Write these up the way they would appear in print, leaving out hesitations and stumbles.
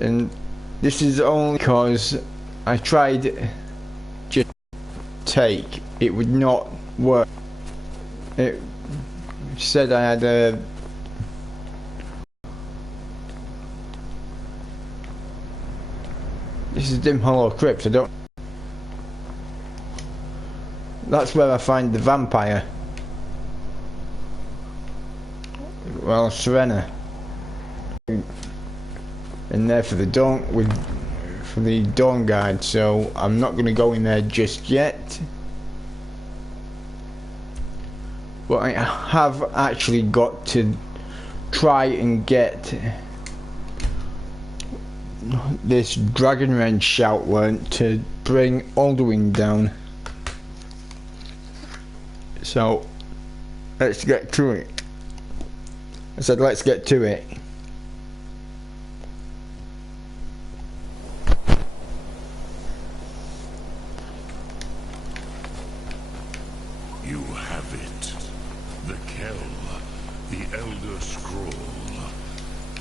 And this is only because I tried just take, it would not work. It said I had a this is Dim Hollow Crypt. I don't. That's where I find the vampire. Well, Serena. In there for the dawn guide, so I'm not going to go in there just yet. But I have actually got to try and get this Dragon Range shout learnt to bring Alduin down. So let's get to it. I said let's get to it. You have it. The Kell, the Elder Scroll.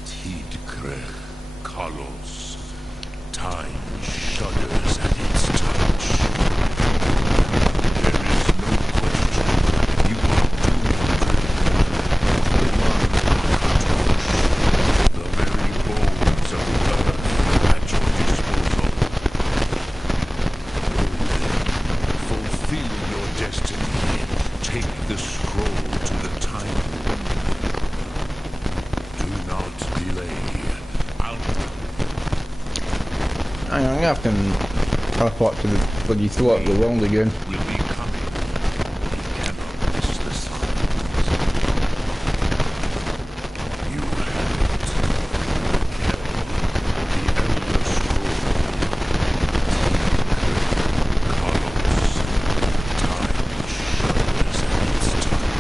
Tidkrech Kalos. Time shudders at its touch. There is no question. You are doomed. The very bones of the earth at your disposal. Fulfill your destiny. Take the scroll to the time. Do not delay. I'm gonna have to teleport to the bloody throat of the world again. Will be coming. You cannot miss the signs. You have it. Kell, the Elder Scroll. Kalos. Time shudders at its touch.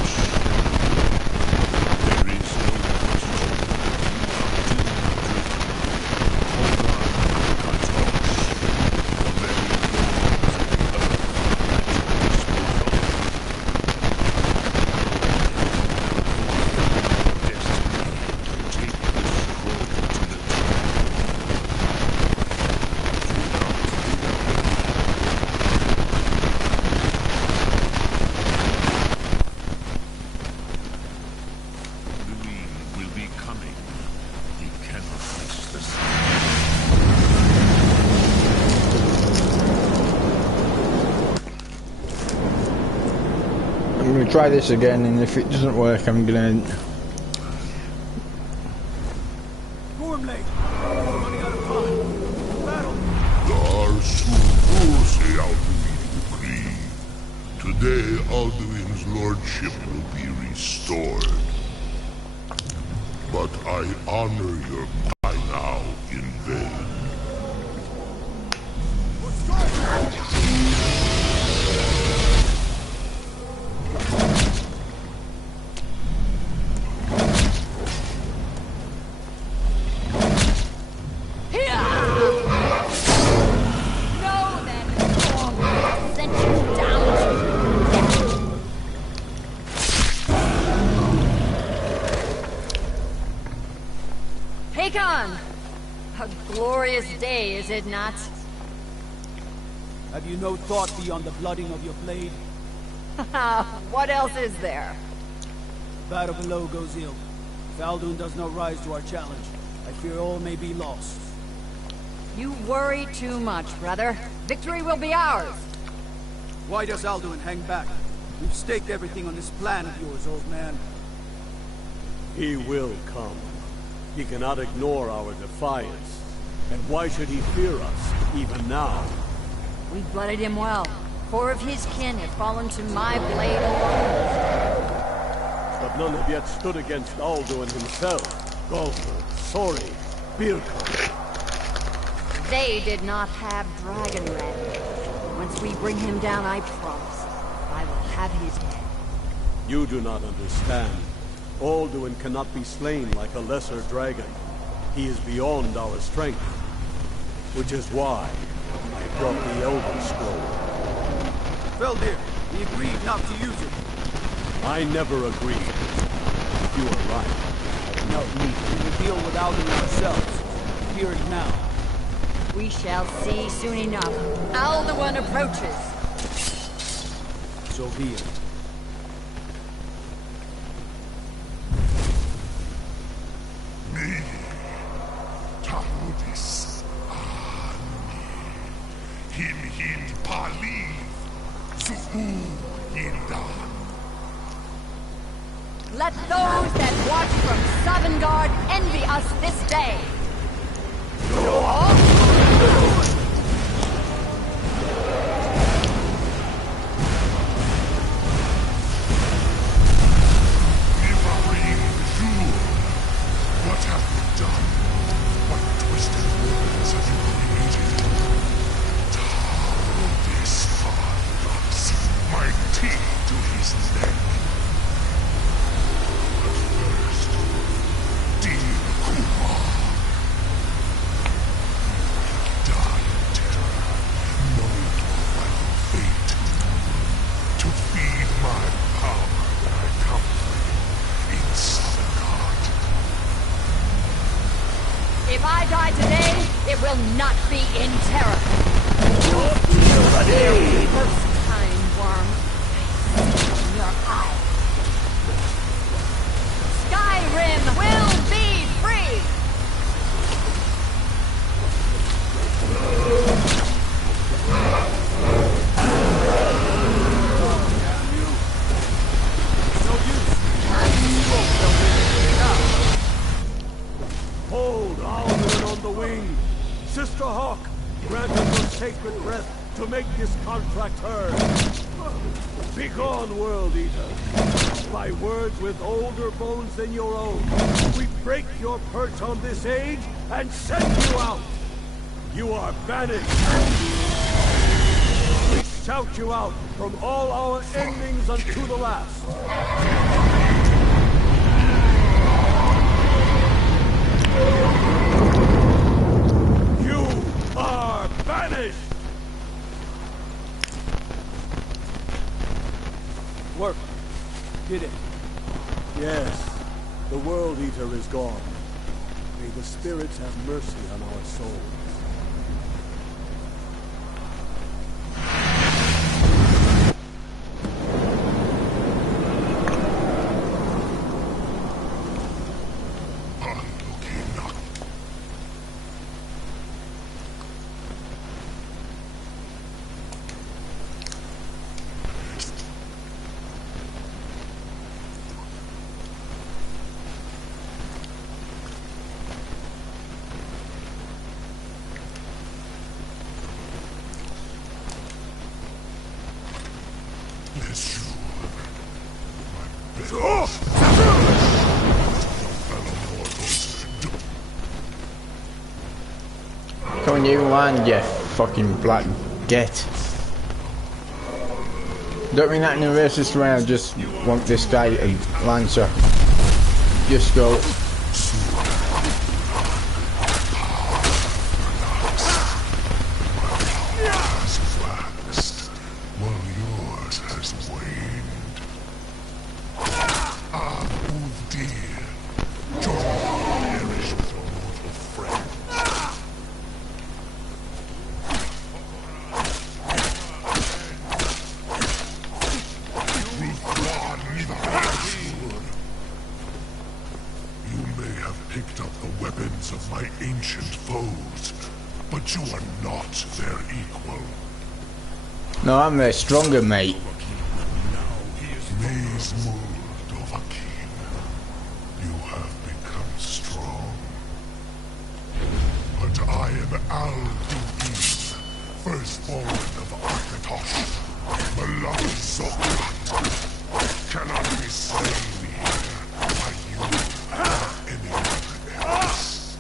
There is no question. I'm going to try this again, and if it doesn't work, I'm going to... Today, Alduin's lordship will be restored. But I honor your by now in vain. A glorious day, is it not? Have you no thought beyond the blooding of your blade? What else is there? Battle below goes ill. If Alduin does not rise to our challenge, I fear all may be lost. You worry too much, brother. Victory will be ours. Why does Alduin hang back? We've staked everything on this plan of yours, old man. He will come. He cannot ignore our defiance. And why should he fear us, even now? We blooded him well. 4 of his kin have fallen to my blade alone. But none have yet stood against Alduin himself. Golfer, Sori, Birko. They did not have Dragon Red. Once we bring him down, I promise, I will have his head. You do not understand. Alduin cannot be slain like a lesser dragon. He is beyond our strength. Which is why I brought the Elder Scroll. Feldir, we agreed not to use it. I never agreed. You are right. No, we will deal with Alduin ourselves. spirit now. We shall see soon enough. Alduin approaches. So be it. Me, Tarudis, Hil Paliv, Zu'u Yildan. Let those that watch from Sovngarde envy us this day. Nivarim Zul, what have you done? What twisted words have you created? Tarudis Fardas, my teeth to his neck. But first, dear Kumar, die in terror, knowing your final fate. To feed my power when I come for you in Sovngarde. If I die today, it will not be in terror. First time, worm. I see it in your eye. Skyrim will be free! No use. Hold Alduin on the wing. Sister Hawk, grant us your sacred breath to make this contract heard. Begone, World Eater. By words with older bones than your own, we break your perch on this age and send you out. You are banished. We shout you out from all our endings unto the last. You are banished! Work. Did it. Yes, the World Eater is gone. May the spirits have mercy on our souls. Yes, you. My best. Fellow mortals, Come on, you land, you fucking black git. Don't mean that in a racist way, I just want this guy a lancer. Just go. has waxed, while yours has waned. Ah, dear, don't perish with your mortal friends. You may have picked up the weapons of my ancient foes, but you are not their equal. No, I'm their stronger mate. Maze Mold Dovahkiin, you have become strong. But I am Al-Duin, firstborn of Akatosh, beloved Zokrat. Cannot be slain here by you or anyone else.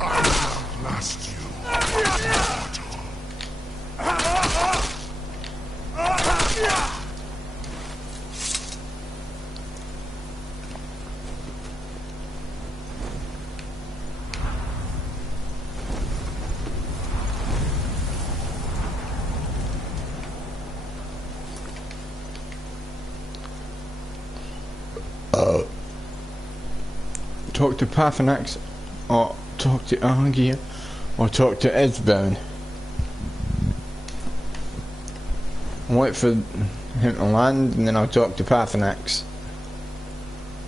I will outlast you, mortal. Talk to Pathanax, or talk to Argia, or talk to Esbern. Wait for him to land, and then I'll talk to Pathanax.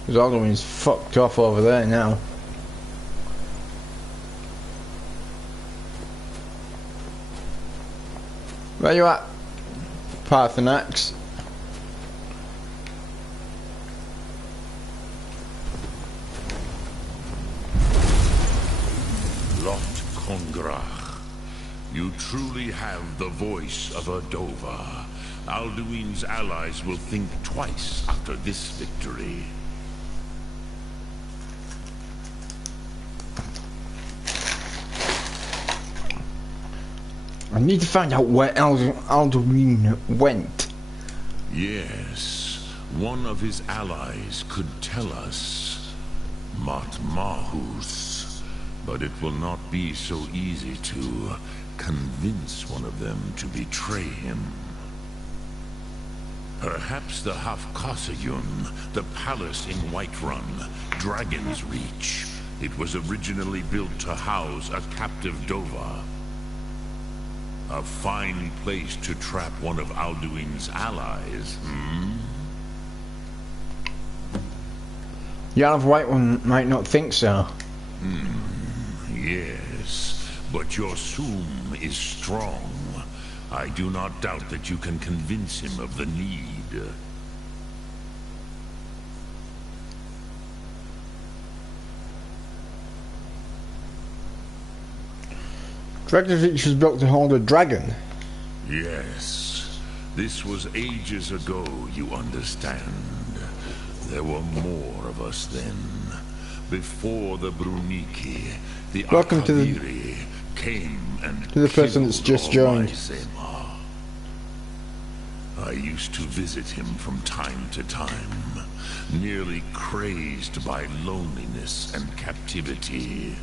Because Alduin's fucked off over there now. Where you at, Pathanax? Lot Kongrach, you truly have the voice of a Dova. Alduin's allies will think twice after this victory. I need to find out where Alduin went. Yes, one of his allies could tell us. Matmahus. But it will not be so easy to convince one of them to betray him. Perhaps the Hafkasayun, the palace in Whiterun, Dragon's Reach. It was originally built to house a captive Dova. A fine place to trap one of Alduin's allies, hmm? Jarl of Whiterun might not think so. Yes, but your Soom is strong. I do not doubt that you can convince him of the need. Dragon's Reach was built to hold a dragon. Yes, this was ages ago, you understand. There were more of us then. Before the Bruniki, the Welcome to the- Akaviri came and to the person that's killed just all joined. my Sema. I used to visit him from time to time, nearly crazed by loneliness and captivity.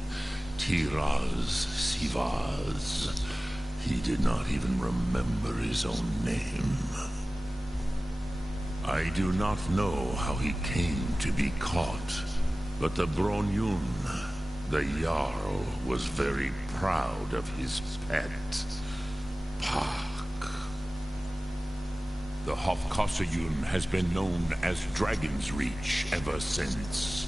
Tiraz Sivaz. He did not even remember his own name. I do not know how he came to be caught, but the Bronyun, the Jarl, was very proud of his pet, Pak. The Hofkasayun has been known as Dragon's Reach ever since.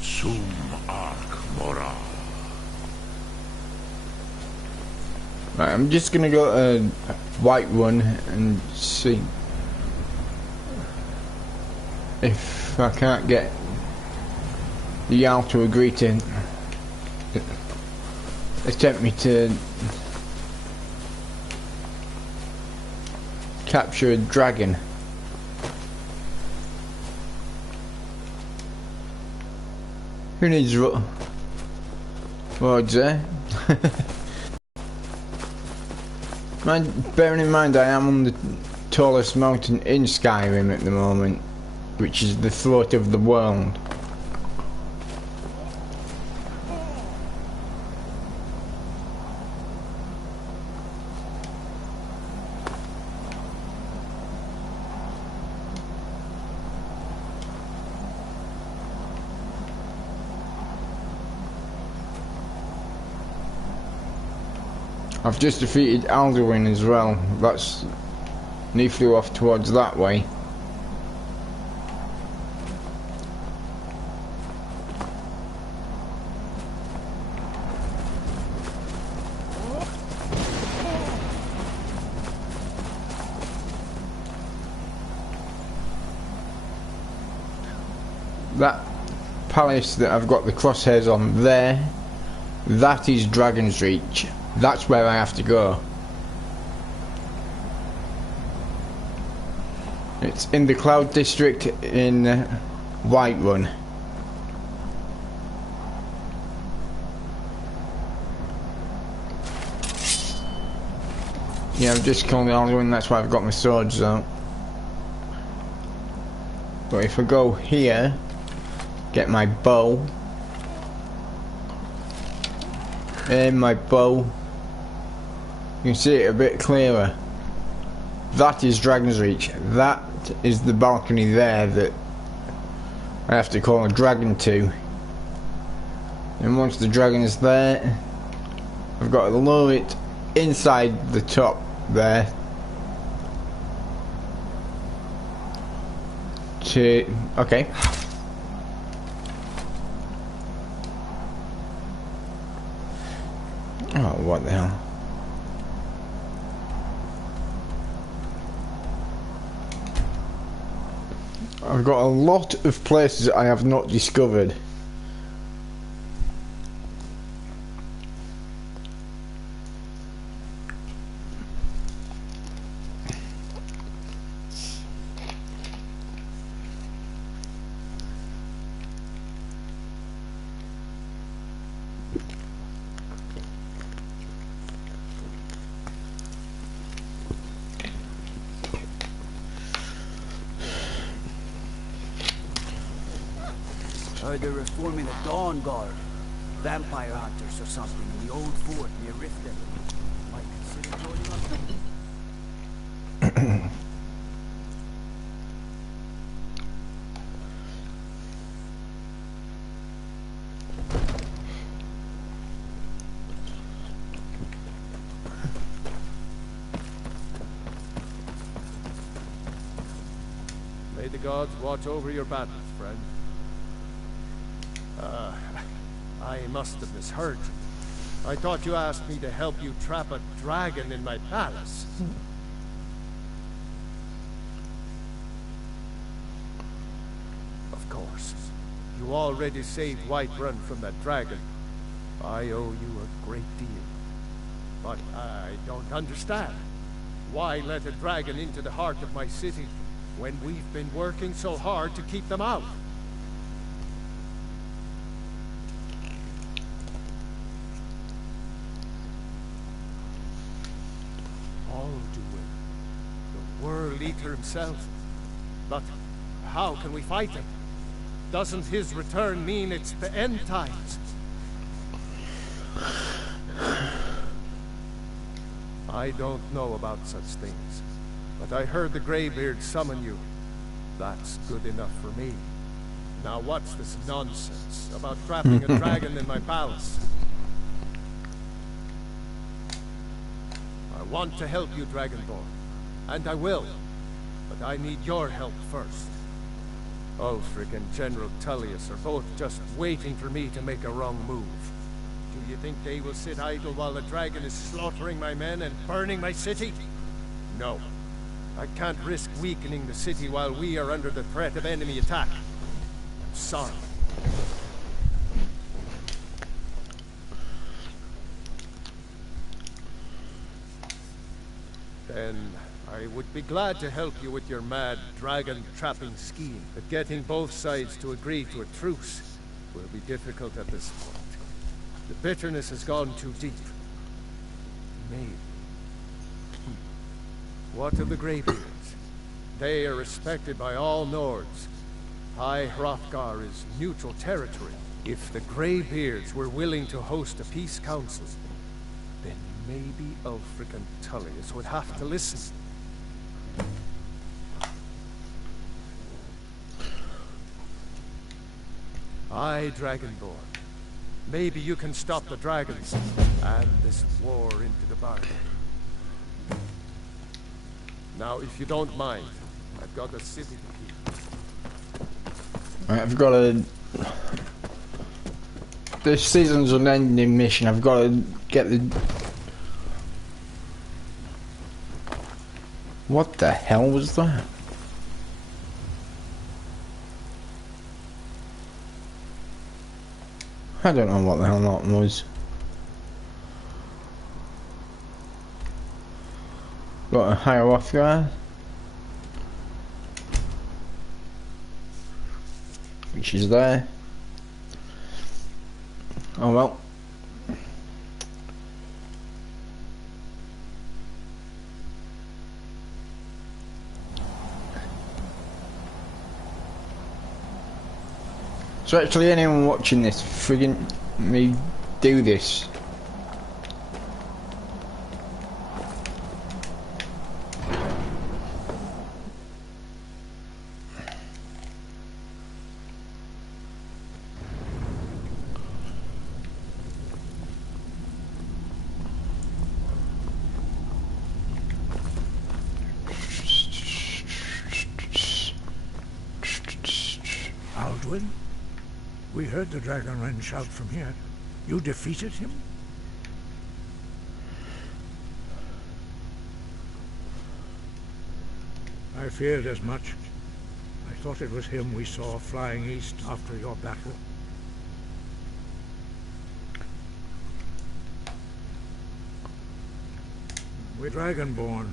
Sum Ark Moral. Right, I'm just gonna go to Whiterun and see if I can't get the Jarl to agree to attempt me to capture a dragon. Who needs roads there? Bearing in mind I am on the tallest mountain in Skyrim at the moment, which is the throat of the world. I've just defeated Alduin as well. That's... and he flew off towards that way. That palace that I've got the crosshairs on there, that is Dragon's Reach. That's where I have to go. It's in the Cloud District in Whiterun. Yeah, I've just killed Alduin, that's why I've got my swords out. But if I go here, get my bow, and my bow, You can see it a bit clearer. That is Dragon's Reach. That is the balcony there that I have to call a dragon to. And once the dragon is there, I've got to lure it inside the top there to... okay. Oh, what the hell. I've got a lot of places I have not discovered. Heard they're reforming the Dawn Guard. Vampire hunters or something in the old fort near Riften. Might consider joining us. May the gods watch over your battles, friend. I must have misheard you. I thought you asked me to help you trap a dragon in my palace. Of course. You already saved Whiterun from that dragon. I owe you a great deal. But I don't understand. Why let a dragon into the heart of my city when we've been working so hard to keep them out? The World Eater himself. But how can we fight him? Doesn't his return mean it's the end times? I don't know about such things, but I heard the Greybeard summon you. That's good enough for me. Now what's this nonsense about trapping a dragon in my palace? I want to help you, Dragonborn, and I will, but I need your help first. Ulfric and General Tullius are both just waiting for me to make a wrong move. Do you think they will sit idle while the dragon is slaughtering my men and burning my city? No. I can't risk weakening the city while we are under the threat of enemy attack. I'm sorry. Then I would be glad to help you with your mad dragon-trapping scheme, but getting both sides to agree to a truce will be difficult at this point. The bitterness has gone too deep. Maybe. What of the Greybeards? They are respected by all Nords. High Hrothgar is neutral territory. If the Greybeards were willing to host a peace council, then maybe Ulfric and Tullius would have to listen. Aye, Dragonborn. Maybe you can stop the dragons and this war into the bargain. Now, if you don't mind, I've got a city to keep. I've got a... This season's unending mission. I've got to get the... What the hell was that? I don't know what the hell that was. Got a higher off guy. Which is there. Oh well. So actually anyone watching this, friggin' me do this. heard the Dragonren shout from here. You defeated him? I feared as much. I thought it was him we saw flying east after your battle. We Dragonborn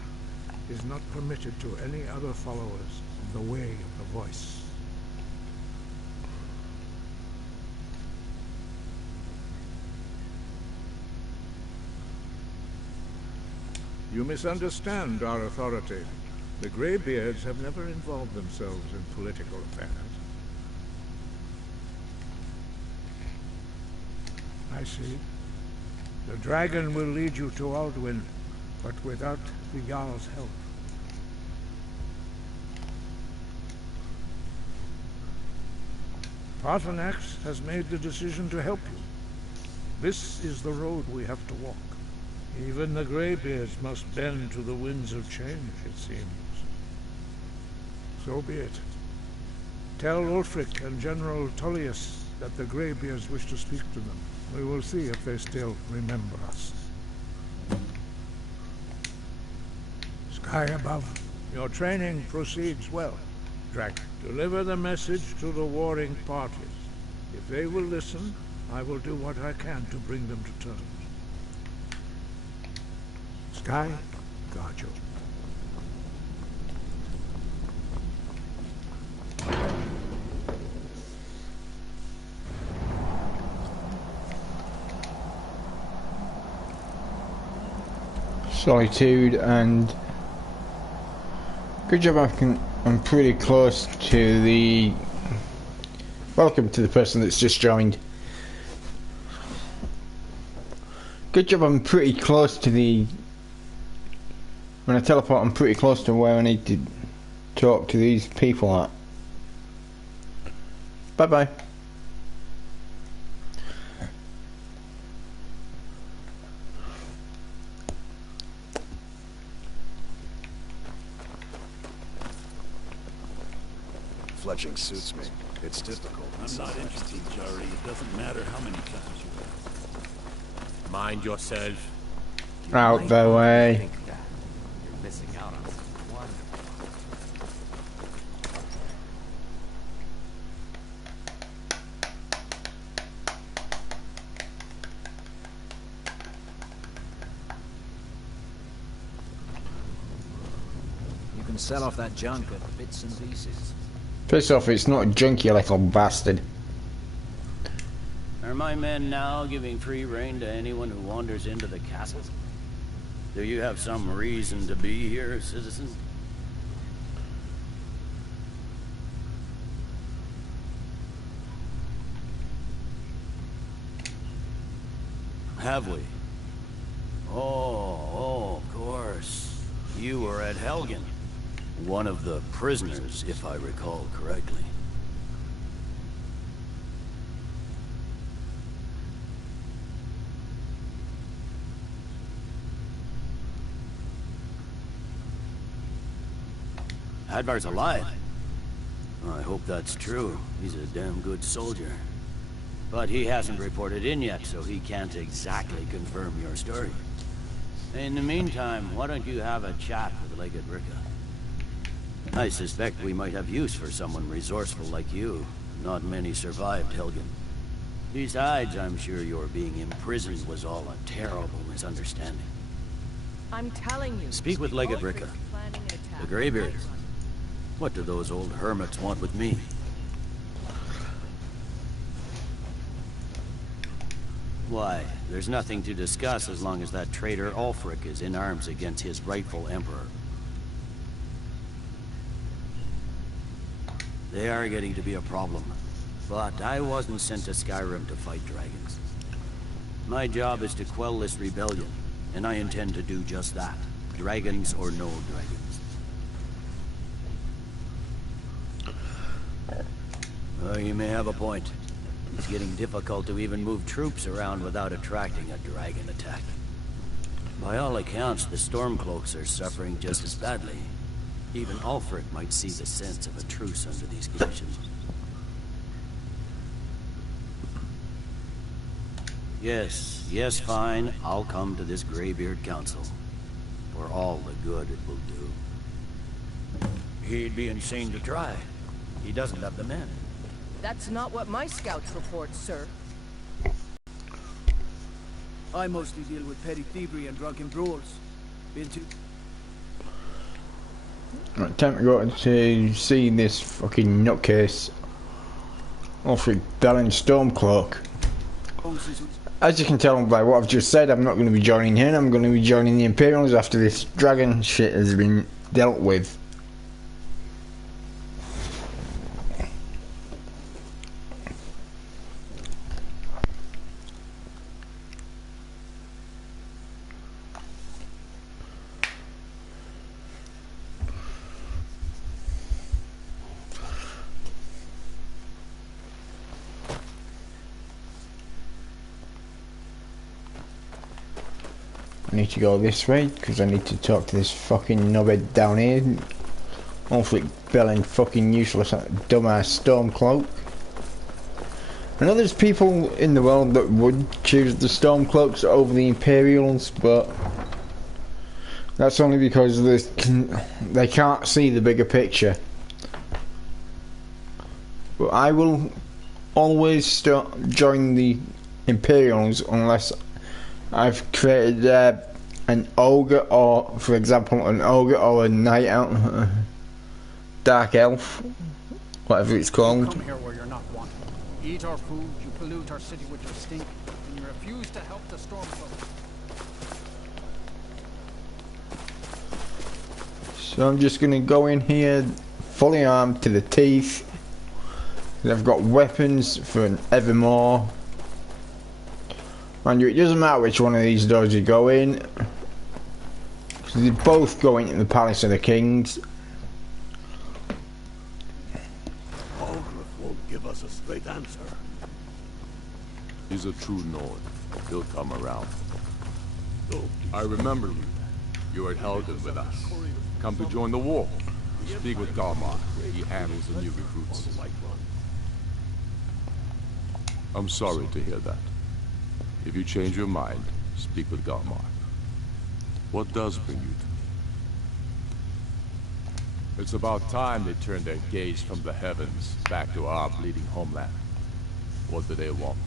is not permitted to any other followers of the Way of the Voice. You misunderstand our authority. The Greybeards have never involved themselves in political affairs. I see. The dragon will lead you to Alduin, but without the Jarl's help. Paarthurnax has made the decision to help you. This is the road we have to walk. Even the Greybeards must bend to the winds of change, it seems. So be it. Tell Ulfric and General Tullius that the Greybeards wish to speak to them. We will see if they still remember us. Sky above, your training proceeds well, Dragon. Deliver the message to the warring parties. If they will listen, I will do what I can to bring them to terms. Sky, guard you. Solitude, and good job. I'm pretty close to the... Welcome to the person that's just joined. Good job, I'm pretty close to the... When I teleport, I'm pretty close to where I need to talk to these people at. Bye-bye. Fletching suits me. It's difficult. I'm not interested, Jari. It doesn't matter how many times you ask. Mind yourself. Out the way. You're missing out on something wonderful. You can sell off that junk at bits and pieces. Piss off, it's not junk, you little bastard. Are my men now giving free rein to anyone who wanders into the castle? Do you have some reason to be here, citizen? Have we? Oh, of course. You were at Helgen. One of the prisoners, if I recall correctly. Advar's alive. I hope that's true. He's a damn good soldier. But he hasn't reported in yet, so he can't exactly confirm your story. In the meantime, why don't you have a chat with Legate Ricka? I suspect we might have use for someone resourceful like you. Not many survived Helgen. Besides, I'm sure your being imprisoned was all a terrible misunderstanding. I'm telling you. Speak with Legate Ulfric Ricka. is planning an attack. The Greybeards. What do those old hermits want with me? Why, there's nothing to discuss as long as that traitor Ulfric is in arms against his rightful emperor. They are getting to be a problem, but I wasn't sent to Skyrim to fight dragons. My job is to quell this rebellion, and I intend to do just that, dragons or no dragons. You may have a point. It's getting difficult to even move troops around without attracting a dragon attack. By all accounts, the Stormcloaks are suffering just as badly. Even Ulfric might see the sense of a truce under these conditions. Yes, fine. I'll come to this Greybeard Council. For all the good it will do. He'd be insane to try. He doesn't have the men. That's not what my scouts report, sir. I mostly deal with petty thievery and drunken brawls. Been to... Right, time to go to see this fucking nutcase. Alfred Bellin Stormcloak. As you can tell by what I've just said, I'm not going to be joining him. I'm going to be joining the Imperials after this dragon shit has been dealt with. I need to go this way because I need to talk to this fucking knobhead down here. Awfully belling fucking useless dumbass Stormcloak. I know there's people in the world that would choose the Stormcloaks over the Imperials, but that's only because they can't see the bigger picture. But I will always join the Imperials unless I've created an ogre, or for example an ogre or a night elf, dark elf, whatever it's called. You come here where you're not wanted. You eat our food, you pollute our city with your stink, and you refuse to help the Stormcloak. So I'm just gonna go in here fully armed to the teeth. I've got weapons for evermore. Mind you, it doesn't matter which one of these doors you go in, because they both go into the Palace of the Kings. Aldrich won't give us a straight answer. He's a true Nord. He'll come around. I remember you. You were at Helgen with us. Come to join the war. Speak with Garmar. He handles the new recruits. I'm sorry to hear that. If you change your mind, speak with Garmar. What does bring you to me? It's about time they turned their gaze from the heavens back to our bleeding homeland. What do they want?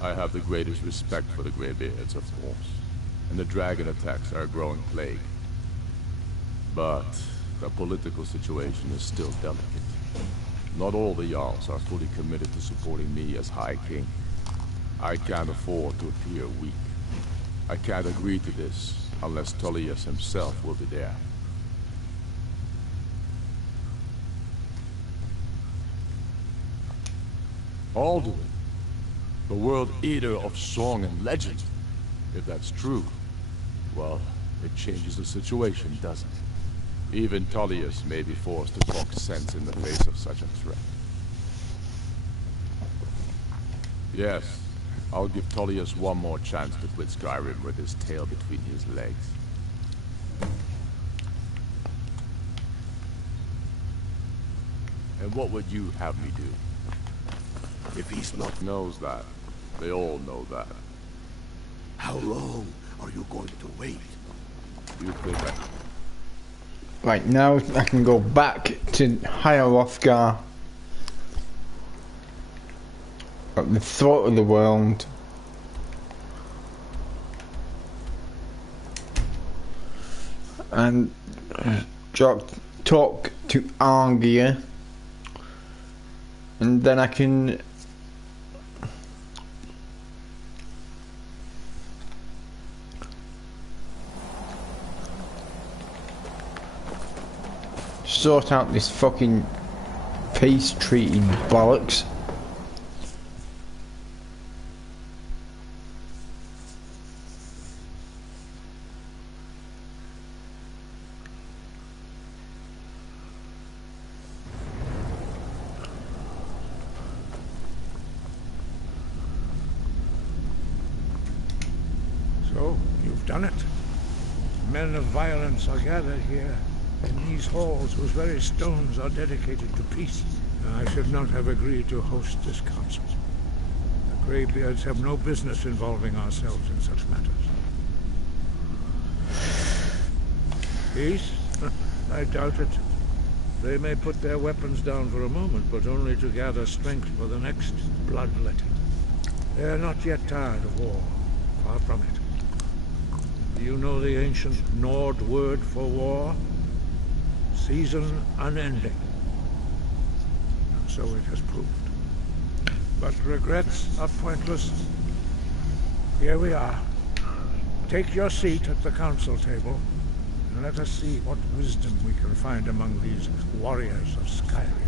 I have the greatest respect for the Greybeards, of course, and the dragon attacks are a growing plague. But the political situation is still delicate. Not all the Jarls are fully committed to supporting me as High King. I can't afford to appear weak. I can't agree to this unless Tullius himself will be there. Alduin, the World Eater of song and legend. If that's true, well, it changes the situation, doesn't it? Even Tullius may be forced to talk sense in the face of such a threat. Yes, I'll give Tullius one more chance to quit Skyrim with his tail between his legs. And what would you have me do? If he's not... Knows that. They all know that. How long are you going to wait? You think I... Right, now I can go back to Higher Hrothgar at the throat of the world. And talk to Argia. And then I can sort out this fucking peace treaty bollocks. So, you've done it. Men of violence are gathered here in these halls whose very stones are dedicated to peace. I should not have agreed to host this council. The Greybeards have no business involving ourselves in such matters. Peace? I doubt it. They may put their weapons down for a moment, but only to gather strength for the next bloodletting. They are not yet tired of war. Far from it. Do you know the ancient Nord word for war? Season unending. And so it has proved. But regrets are pointless. Here we are. Take your seat at the council table, and let us see what wisdom we can find among these warriors of Skyrim.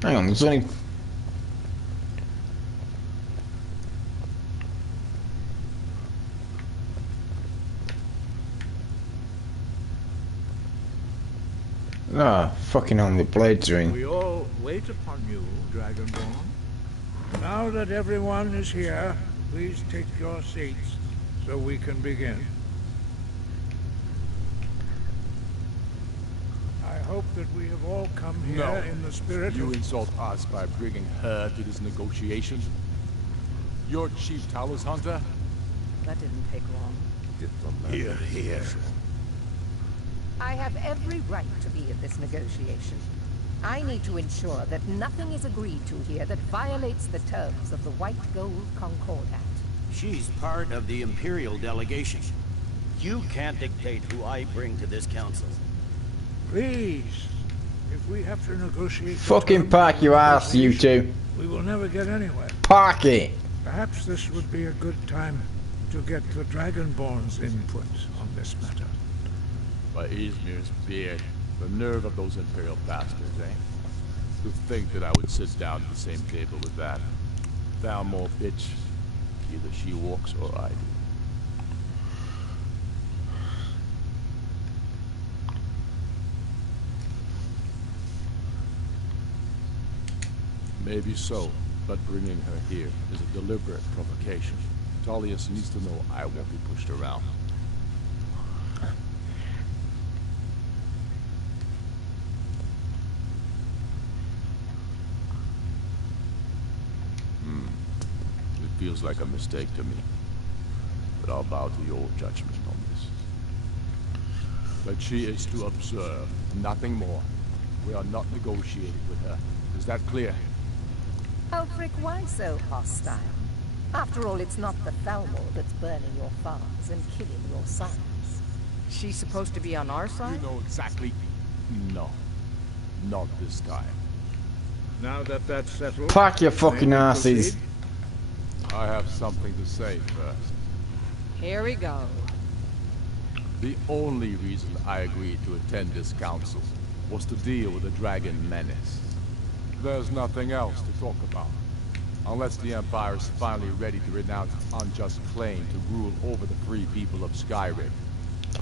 Hang on, there's only... Ah, fucking on the blades ring. We all wait upon you, Dragonborn. Now that everyone is here, please take your seats so we can begin. I hope that we have all come here in the spirit You of... insult us by bringing her to this negotiation? You're Chief Talos Hunter? That didn't take long. Here, here. I have every right to be in this negotiation. I need to ensure that nothing is agreed to here that violates the terms of the White Gold Concordat. She's part of the Imperial delegation. You can't dictate who I bring to this council. Please, if we have to negotiate... Fucking park your ass, you two. We will never get anywhere. Park it! Perhaps this would be a good time to get the Dragonborn's input on this matter. By Izmir's beard, the nerve of those Imperial bastards, eh? To think that I would sit down at the same table with that Thalmor bitch. Either she walks or I do. Maybe so, but bringing her here is a deliberate provocation. Tullius needs to know I won't be pushed around. It feels like a mistake to me, but I'll bow to your judgment on this. But she is to observe, nothing more. We are not negotiating with her. Is that clear? Ulfric, why so hostile? After all, it's not the Thalmor that's burning your farms and killing your sons. She's supposed to be on our side? You know exactly. No. Not this time. Now that that's settled... Park your fucking asses. I have something to say first. Here we go. The only reason I agreed to attend this council was to deal with the dragon menace. There's nothing else to talk about. Unless the Empire is finally ready to renounce its unjust claim to rule over the free people of Skyrim.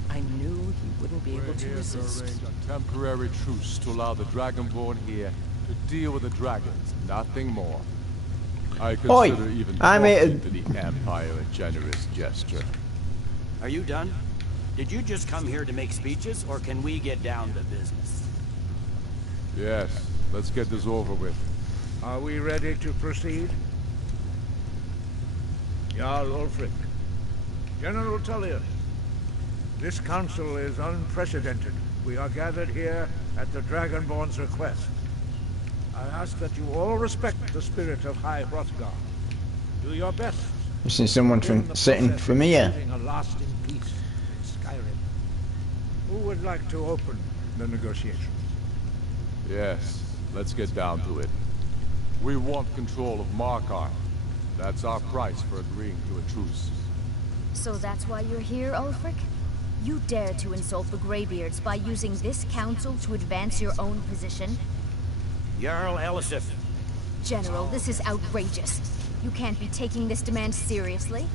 I knew he wouldn't be able to resist. Arrange a temporary truce to allow the Dragonborn here to deal with the dragons, nothing more. I consider even talking to the Empire a generous gesture. Are you done? Did you just come here to make speeches, or can we get down to business? Yes, let's get this over with. Are we ready to proceed? Jarl Ulfric. General Tullius. This council is unprecedented. We are gathered here at the Dragonborn's request. I ask that you all respect the spirit of High Hrothgar. Do your best. You see someone from sitting from here. A lasting peace in Skyrim. Who would like to open the negotiations? Yes, let's get down to it. We want control of Markarth. That's our price for agreeing to a truce. So that's why you're here, Ulfric? You dare to insult the Greybeards by using this council to advance your own position? Jarl Elisif. General, this is outrageous. You can't be taking this demand seriously.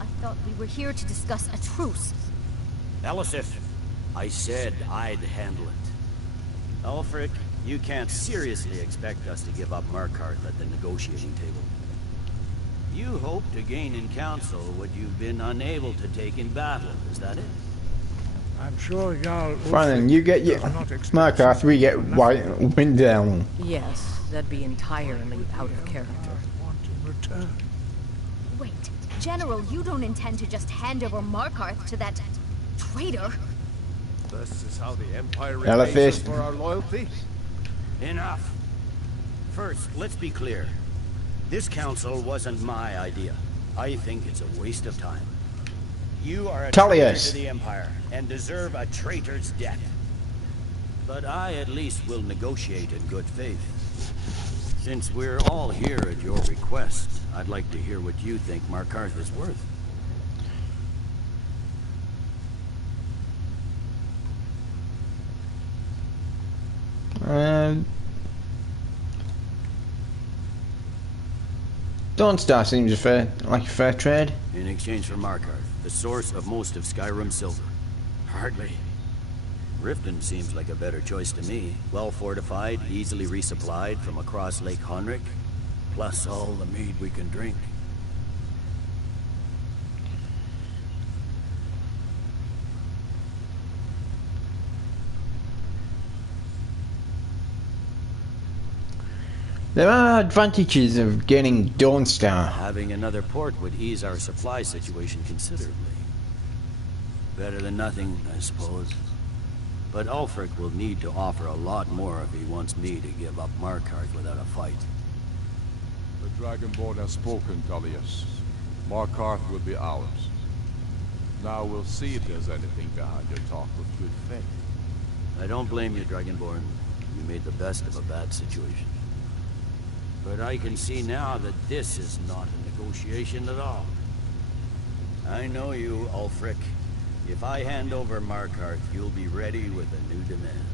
I thought we were here to discuss a truce. Elisif, I said I'd handle it. Ulfric, you can't seriously expect us to give up Markarth at the negotiating table. You hoped to gain in council what you've been unable to take in battle, is that it? I'm sure Jarl Fine, then you get your Markarth, we get wind down. Yes, that'd be entirely out of character. Want in return. Wait, General, you don't intend to just hand over Markarth to that traitor? This is how the Empire Hello, repays us fish. for our loyalty? Enough. First, let's be clear. This council wasn't my idea. I think it's a waste of time. You are a traitor to the Empire, and deserve a traitor's death. But I at least will negotiate in good faith. Since we're all here at your request, I'd like to hear what you think Markarth is worth. Dawnstar seems like a fair trade. In exchange for Markarth, the source of most of Skyrim's silver. Hardly. Riften seems like a better choice to me. Well fortified, easily resupplied from across Lake Honric, plus all the mead we can drink. There are advantages of getting Dawnstar. Having another port would ease our supply situation considerably. Better than nothing, I suppose. But Ulfric will need to offer a lot more if he wants me to give up Markarth without a fight. The Dragonborn has spoken, Tullius. Markarth will be ours. Now we'll see if there's anything behind your talk with good faith. I don't blame you, Dragonborn. You made the best of a bad situation. But I can see now that this is not a negotiation at all. I know you, Ulfric. If I hand over Markarth, you'll be ready with a new demand.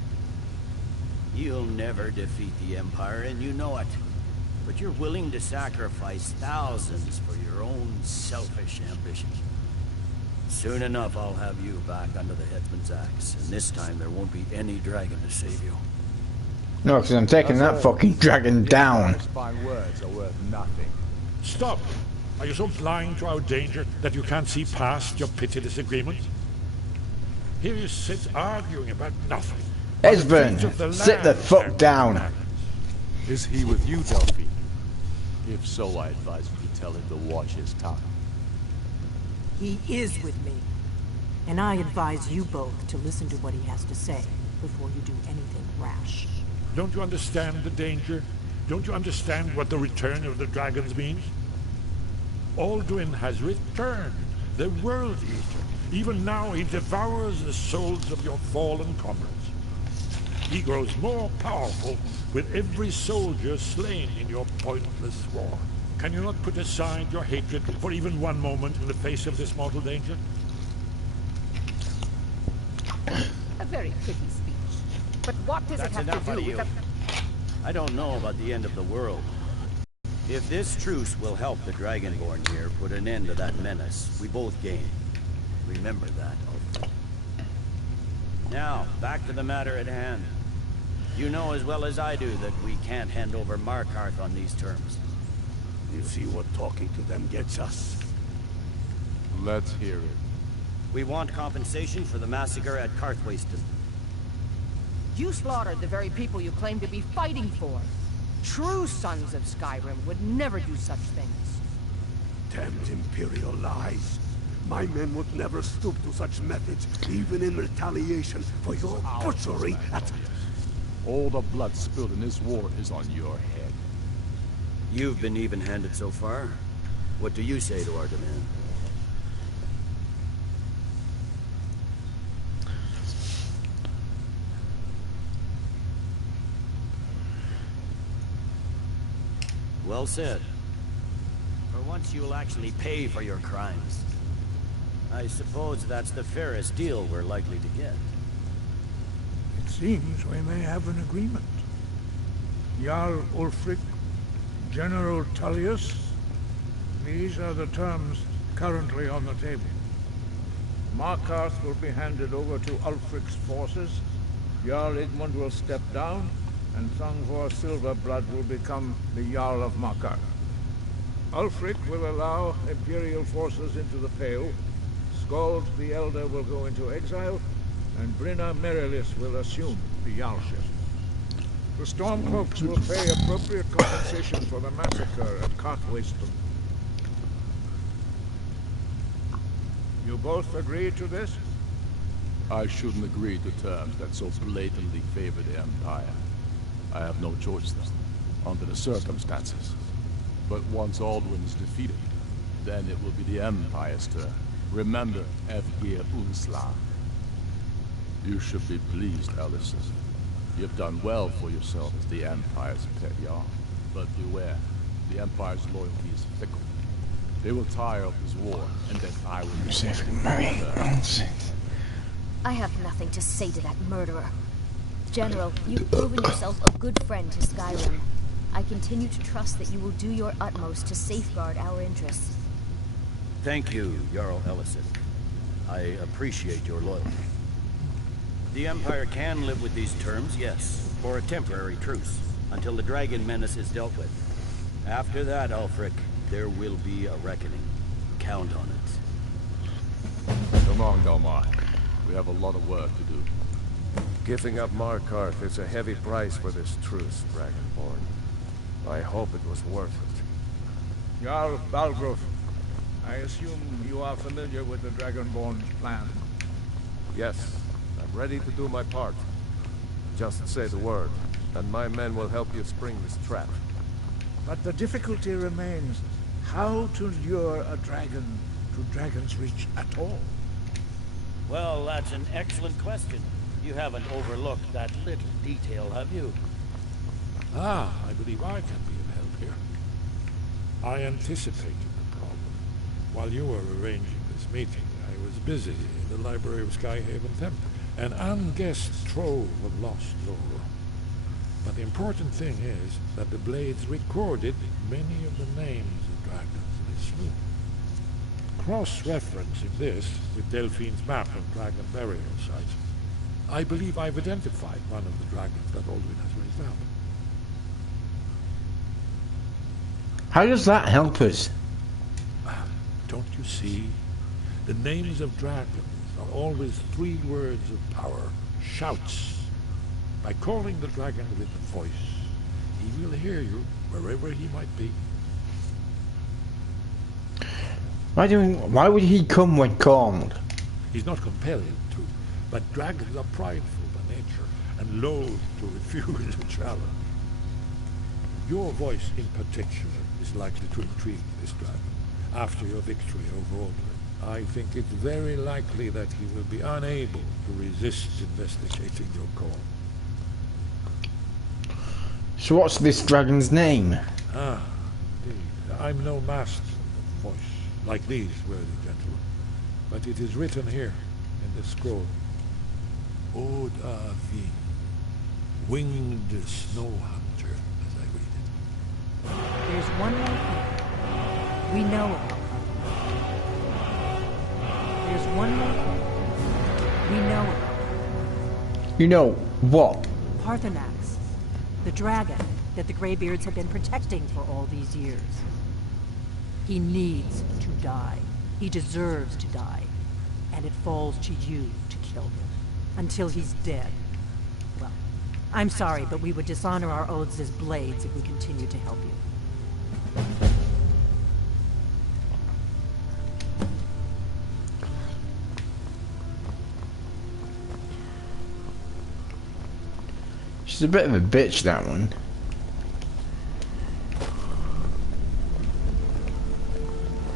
You'll never defeat the Empire, and you know it. But you're willing to sacrifice thousands for your own selfish ambitions. Soon enough, I'll have you back under the headsman's axe, and this time there won't be any dragon to save you. No, because I'm taking that fucking dragon down. Fine words are worth nothing. Stop! Are you so blind to our danger that you can't see past your petty disagreement? Here you sit arguing about nothing. Esbern, sit the fuck down. Is he with you, Delphine? If so, I advise you to tell him to watch his tongue. He is with me. And I advise you both to listen to what he has to say before you do anything rash. Don't you understand the danger? Don't you understand what the return of the dragons means? Alduin has returned, the World Eater. Even now he devours the souls of your fallen comrades. He grows more powerful with every soldier slain in your pointless war. Can you not put aside your hatred for even one moment in the face of this mortal danger? A very pretty speech. But what does it have to do with the... I don't know about the end of the world. If this truce will help the Dragonborn here put an end to that menace, we both gain. Remember that, Ulfric. Now, back to the matter at hand. You know as well as I do that we can't hand over Markarth on these terms. You see what talking to them gets us? Let's hear it. We want compensation for the massacre at Karthwasten. You slaughtered the very people you claim to be fighting for. True sons of Skyrim would never do such things. Damned Imperial lies. My men would never stoop to such methods, even in retaliation for your butchery at... All the blood spilled in this war is on your head. You've been even-handed so far. What do you say to our demand? Well said. For once you'll actually pay for your crimes. I suppose that's the fairest deal we're likely to get. It seems we may have an agreement. Jarl Ulfric, General Tullius, these are the terms currently on the table. Markarth will be handed over to Ulfric's forces, Jarl Igmund will step down, and Thongvor Silverblood will become the Jarl of Markarth. Ulfric will allow Imperial forces into the Pale, Skald the Elder will go into exile, and Brinna Merilis will assume the Jarlship. The Stormcloaks will pay appropriate compensation for the massacre at Carthwayston. You both agree to this? I shouldn't agree to terms that so blatantly favor the Empire. I have no choice, though, under the circumstances. But once Alduin is defeated, then it will be the Empire's turn. Remember, Evgir Unsla. You should be pleased, Alisson. You've done well for yourself as the Empire's pet Jarl. But beware, the Empire's loyalty is fickle. They will tire of this war, and then I will be I have nothing to say to that murderer. General, you've proven yourself a good friend to Skyrim. I continue to trust that you will do your utmost to safeguard our interests. Thank you, Jarl Ellison. I appreciate your loyalty. The Empire can live with these terms, yes, for a temporary truce, until the dragon menace is dealt with. After that, Ulfric, there will be a reckoning. Count on it. Come on, Delmar. We have a lot of work to do. Giving up Markarth is a heavy price for this truce, Dragonborn. I hope it was worth it. Jarl Balgruf, I assume you are familiar with the Dragonborn's plan. Yes, I'm ready to do my part. Just say the word, and my men will help you spring this trap. But the difficulty remains how to lure a dragon to Dragon's Reach at all. Well, that's an excellent question. You haven't overlooked that little detail, have you? I believe I can be of help here. I anticipated the problem. While you were arranging this meeting, I was busy in the library of Skyhaven Temple, an unguessed trove of lost lore. But the important thing is that the Blades recorded many of the names of dragons they slew. Cross-referencing this with Delphine's map of dragon burial sites, I believe I've identified one of the dragons that Alduin has raised up. How does that help us? Don't you see? The names of dragons are always 3 words of power, shouts. By calling the dragon with a voice, he will hear you wherever he might be. Why would he come when called? He's not compelled to, but dragons are prideful by nature and loath to refuse a challenge. Your voice in particular is likely to intrigue this dragon after your victory over Alduin. I think it's very likely that he will be unable to resist investigating your call. So what's this dragon's name? Indeed. I'm no master of voice, like these worthy gentlemen, but it is written here in the scroll. Odavi, winged snow hunter, as I read it. There's one more thing. We know about her. There's one more thing. We know about her. You know what? Parthenax. The dragon that the Greybeards have been protecting for all these years. He needs to die. He deserves to die. And it falls to you to kill him. Until he's dead. Well, I'm sorry, but we would dishonor our oaths as Blades if we continue to help you. She's a bit of a bitch, that one.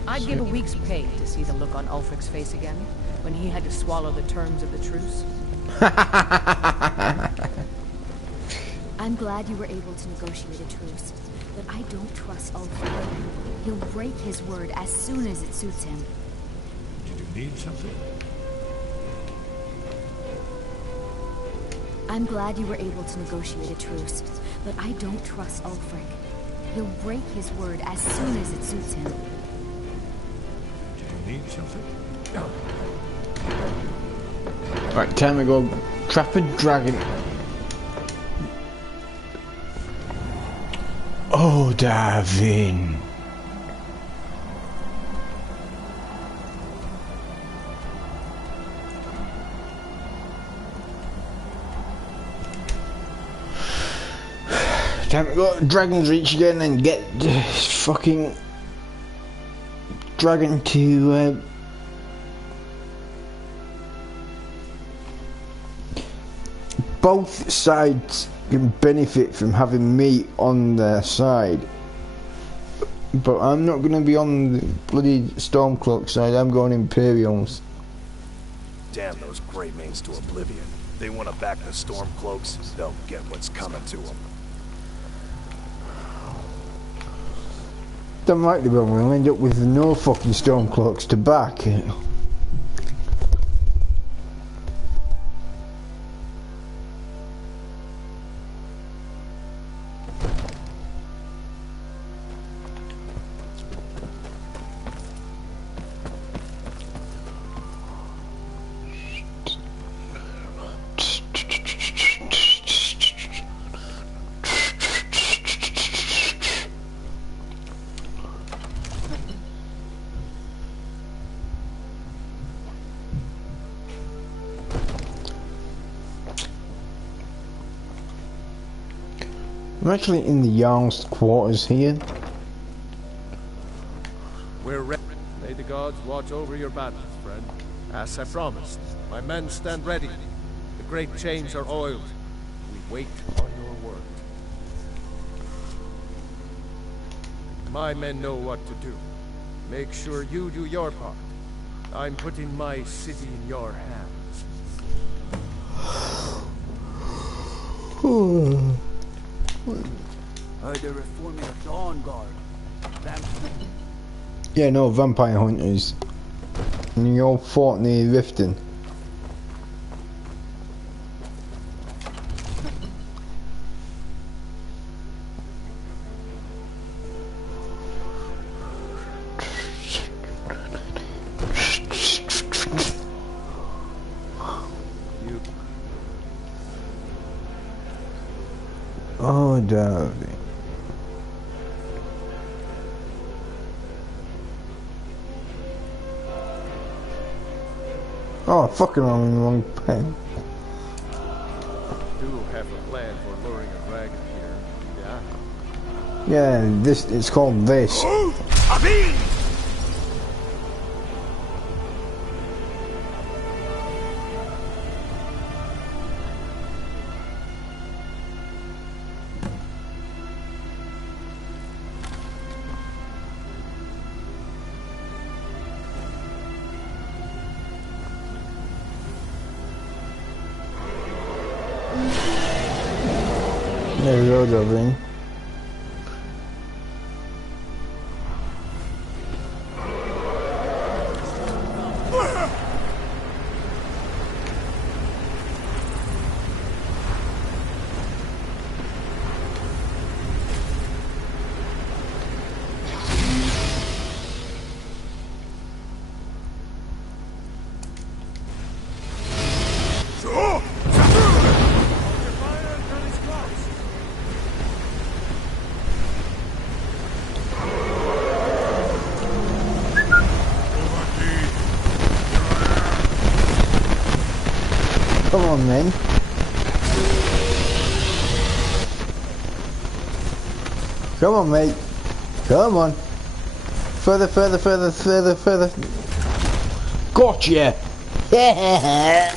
I'd give a week's pay to see the look on Ulfric's face again, when he had to swallow the terms of the truce. I'm glad you were able to negotiate a truce, but I don't trust Ulfric. He'll break his word as soon as it suits him. Did you need something? I'm glad you were able to negotiate a truce, but I don't trust Ulfric. He'll break his word as soon as it suits him. Do you need something? Right, time to go trap a dragon. Oh, Davin. Time to go to Dragon's Reach again and get this fucking dragon to both sides can benefit from having me on their side, but I'm not going to be on the bloody Stormcloak side. I'm going Imperials. Damn those Greymanes to oblivion. They want to back the Stormcloaks, they'll get what's coming to them. Don't like the one, we'll end up with no fucking Stormcloaks to back. I'm actually in the Jarl's quarters here. We're ready. May the gods watch over your battles, friend. As I promised, my men stand ready. The great chains are oiled. We wait on your word. My men know what to do. Make sure you do your part. I'm putting my city in your hands. Heard they're reforming a Dawn Guard. Yeah, no, vampire hunters. And you all fought near Riften. Oh, darling. Oh, fucking I'm in the wrong pen. Do have a plan for luring a dragon here, yeah? Yeah, this, it's called this. There we go, Dublin. Come on, then. Come on, mate. Come on. Further, further, further, further, further. Gotcha! Yeah!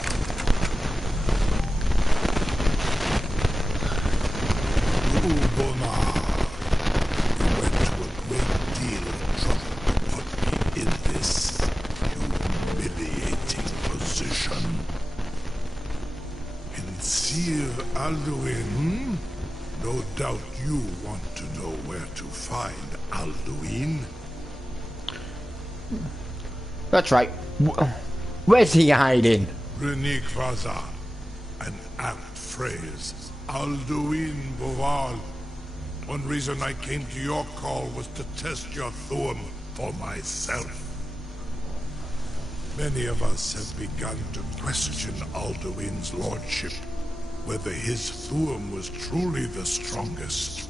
Alduin, no doubt you want to know where to find Alduin. That's right. Where's he hiding? Renik Vaza, an apt phrase. Alduin Boval. One reason I came to your call was to test your Thuum for myself. Many of us have begun to question Alduin's lordship, whether his Thuum was truly the strongest.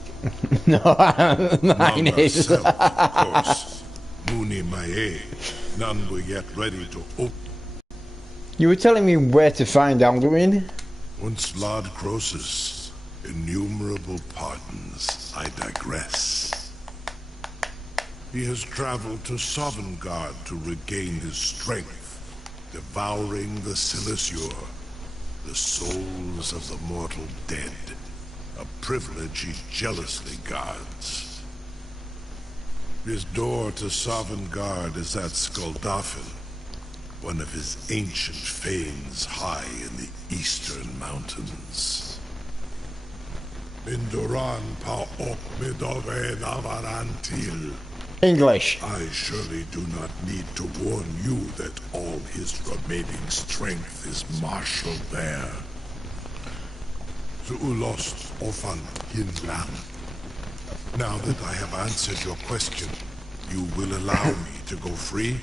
No, mine is. Of course. Muni Mae. None were yet ready to open. You were telling me where to find Alduin? Once Lord Croesus, innumerable pardons, I digress. He has traveled to Sovngarde to regain his strength, devouring the Silesure, the souls of the mortal dead, a privilege he jealously guards. His door to Sovngarde is at Skuldafn, one of his ancient fanes high in the eastern mountains. Mindoran pa ok midove navarantil. English. I surely do not need to warn you that all his remaining strength is marshaled there. Zuulost ofan hinlam. Now that I have answered your question, you will allow me to go free?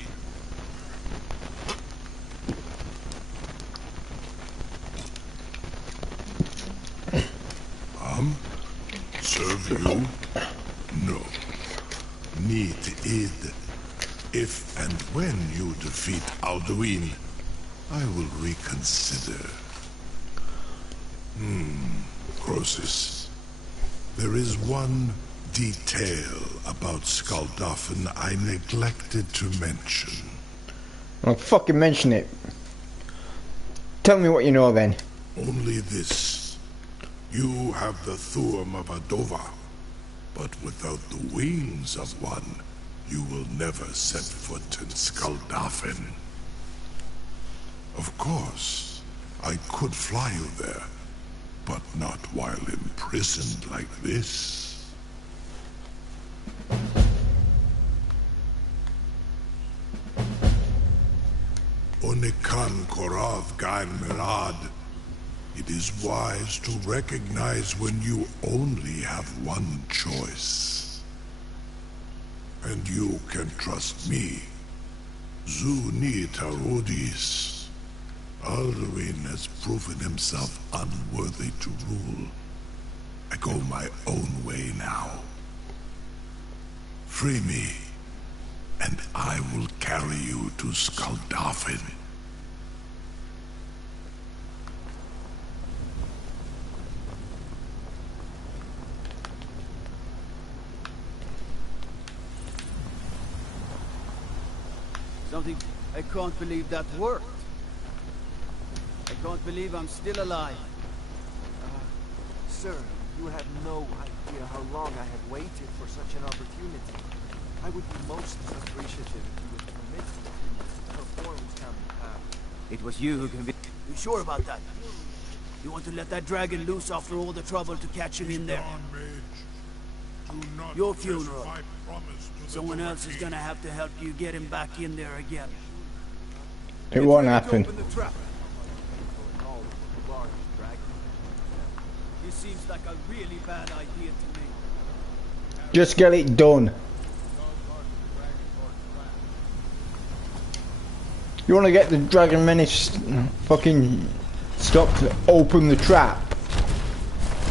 Serve you? No. Need id. If and when you defeat Alduin, I will reconsider. Croesus. There is one detail about Skuldafn I neglected to mention. Well, fucking mention it. Tell me what you know then. Only this. You have the Thuum of Adova, but without the wings of one, you will never set foot in Skuldafn. Of course, I could fly you there, but not while imprisoned like this. Onikan Korav Gain Mirad. It is wise to recognize when you only have one choice. And you can trust me. Zuni Tarudis. Alduin has proven himself unworthy to rule. I go my own way now. Free me, and I will carry you to Skuldafn. Something... I can't believe that worked. I can't believe I'm still alive. Sir, you have no idea how long I have waited for such an opportunity. I would be most appreciative if you would permit me to perform Tamriel path. It was you who convinced... You sure about that? You want to let that dragon loose after all the trouble to catch him in there? Your funeral. Someone else is gonna have to help you get him back in there again. It won't happen. This seems like a really bad idea to me. Just get it done. You want to get the Dragon Menace fucking stop to open the trap.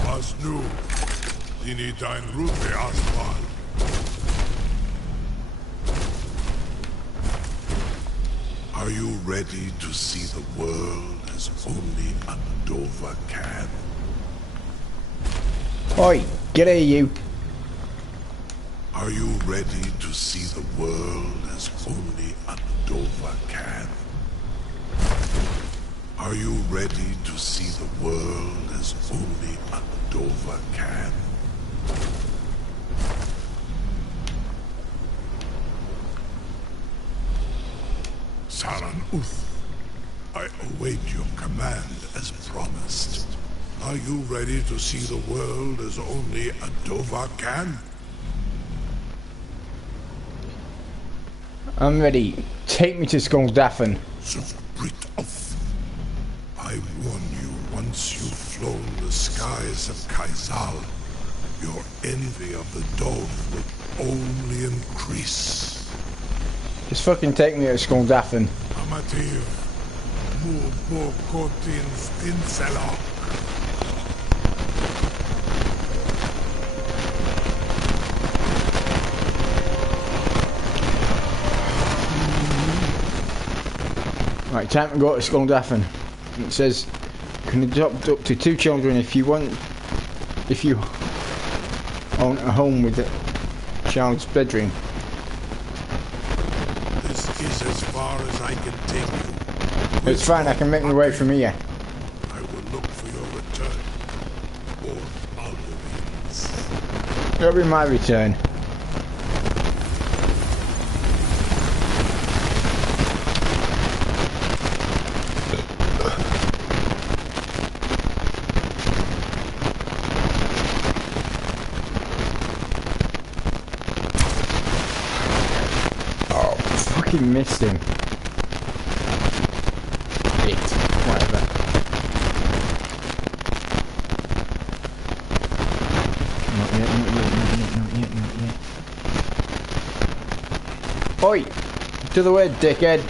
Asnu, Dini Dain Rute Asmal. Are you ready to see the world as only Andova can? Oi, get here, you. Are you ready to see the world as only Andova can? Are you ready to see the world as only Andova can? Saran Uth, I await your command as promised. Are you ready to see the world as only Andova can? I'm ready. Take me to Skulldaffin. I warn you, once you've flown the skies of Kaizal, your envy of the Dove will only increase. Just fucking take me to Skulldaffin. Amativ, Mubokotin Stinselok. Right, time to go to Skulldaffin. It says you can adopt up to 2 children if you own a home with a child's bedroom. This is as far as I can take you. It's fine, I can make my way from here. I will look for your return. Or Aldereen's. That'll be my return. Fucking missed him. It. Whatever. Not yet, not yet, not yet, not yet, not yet. Oi! To the way, dickhead!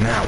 Now.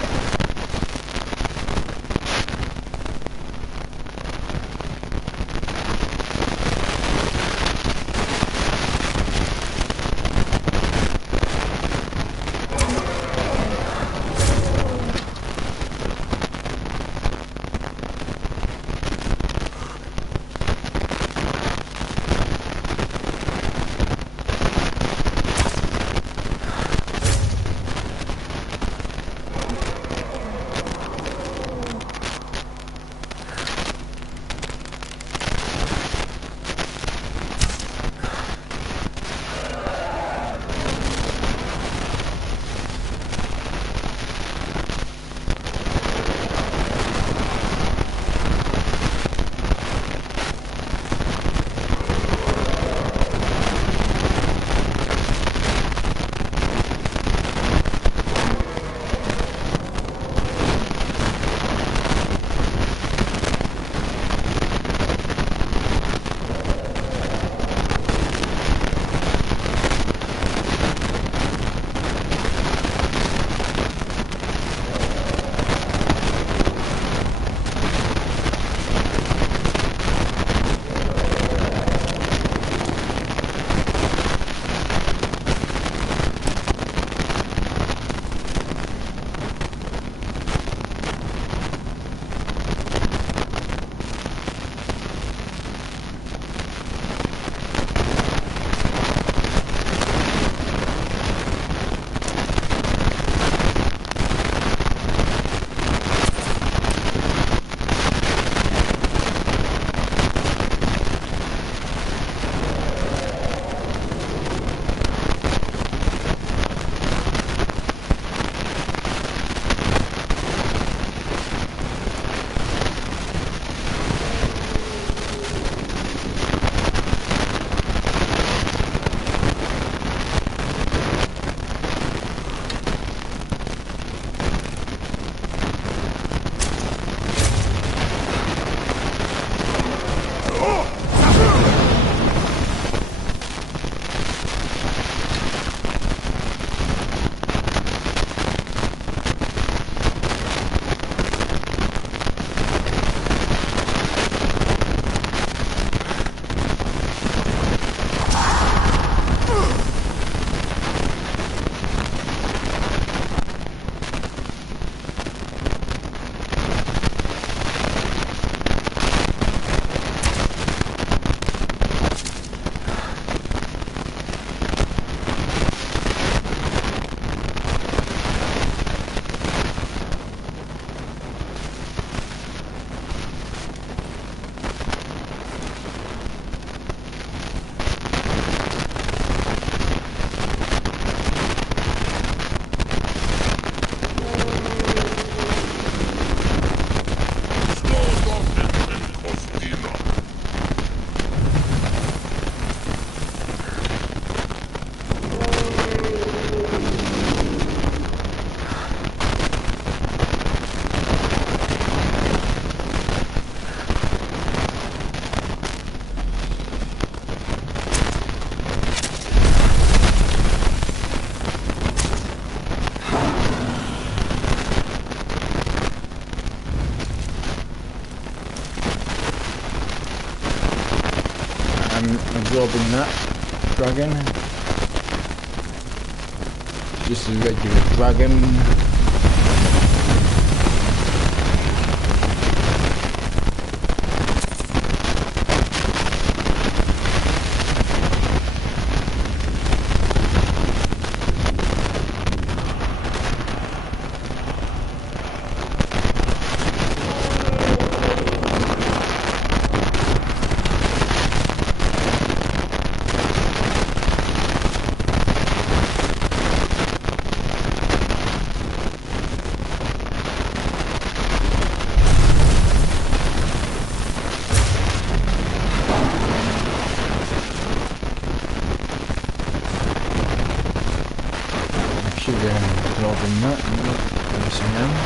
absorbing that dragon. Just a regular dragon. Absorbing that and everything else.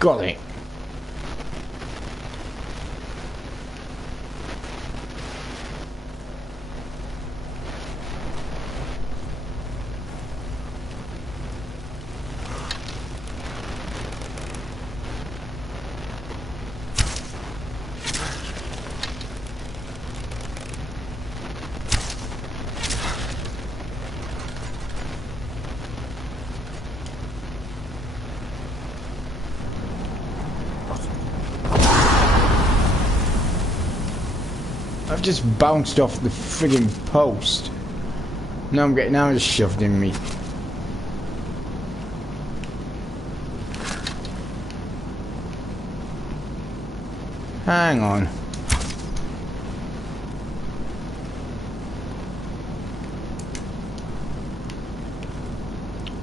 Got it. I've just bounced off the friggin' post. Now I'm getting arrows shoved in me. Hang on.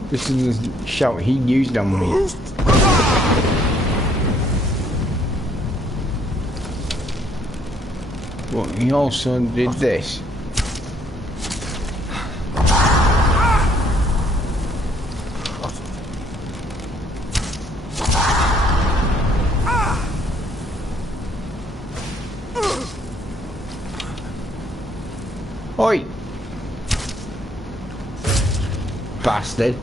This is the shout he used on me. Well, he also did this. Oi! Bastard.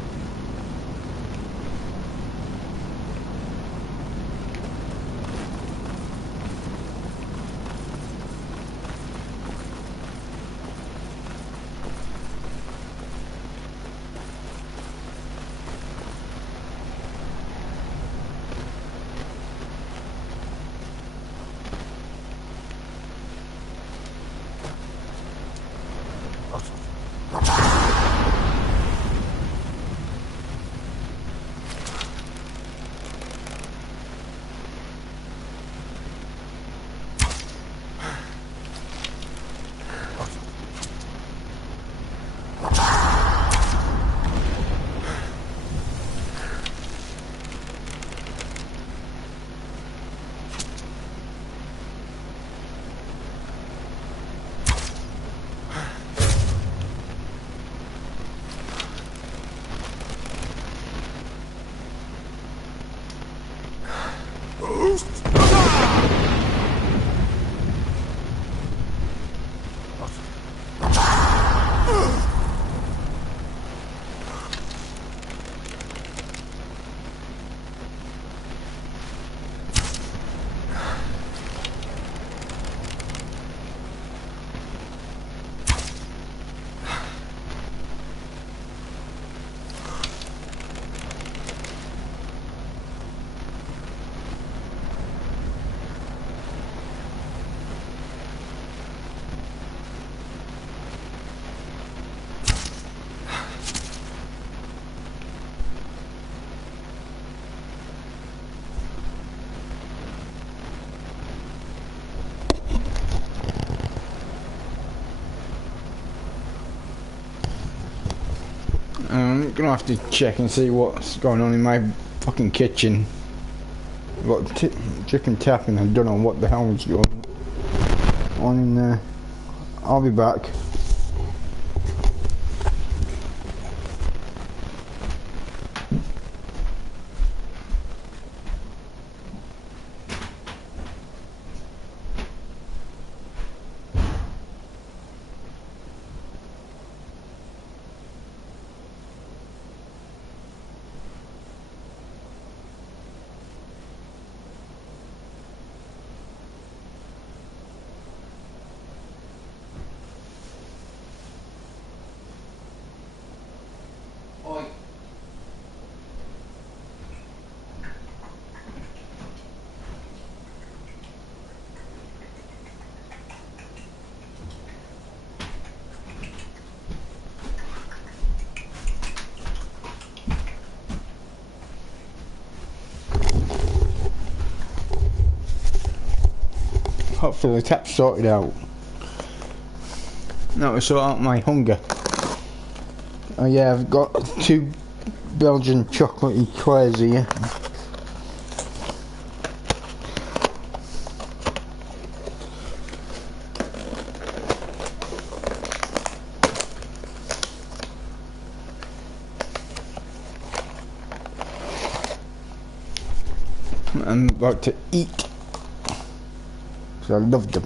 I'm gonna have to check and see what's going on in my fucking kitchen. I've got chicken tapping. I don't know what the hell is going on in there. I'll be back. Hopefully the tap's sorted out. Now to sort out my hunger. Oh yeah, I've got 2 Belgian chocolate eclairs here. I'm about to eat. So I love them.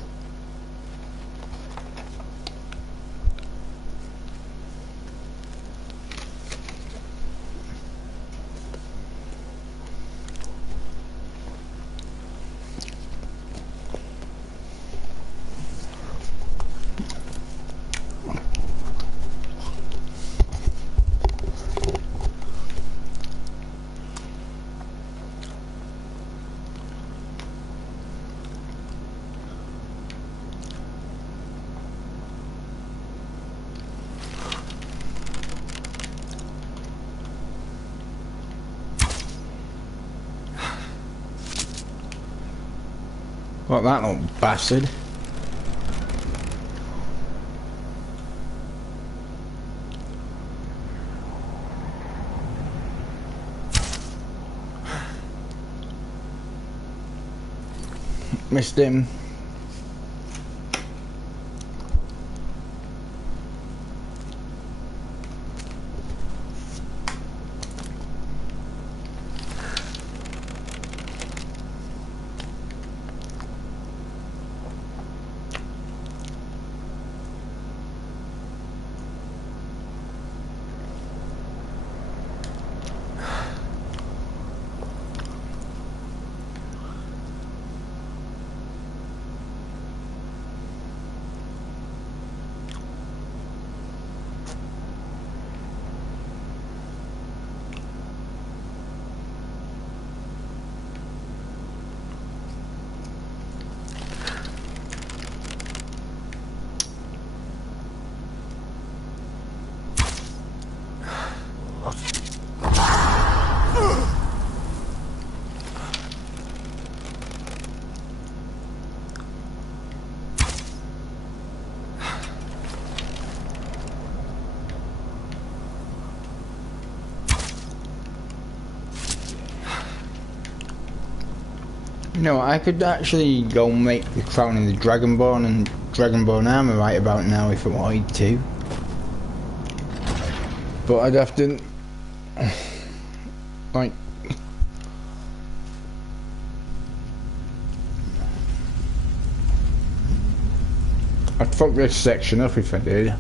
What that little bastard. Missed him. You know, I could actually go make the crown in the Dragonborn and Dragonborn armor right about now if I wanted to. But I'd have to... like... I'd fuck this section up if I did.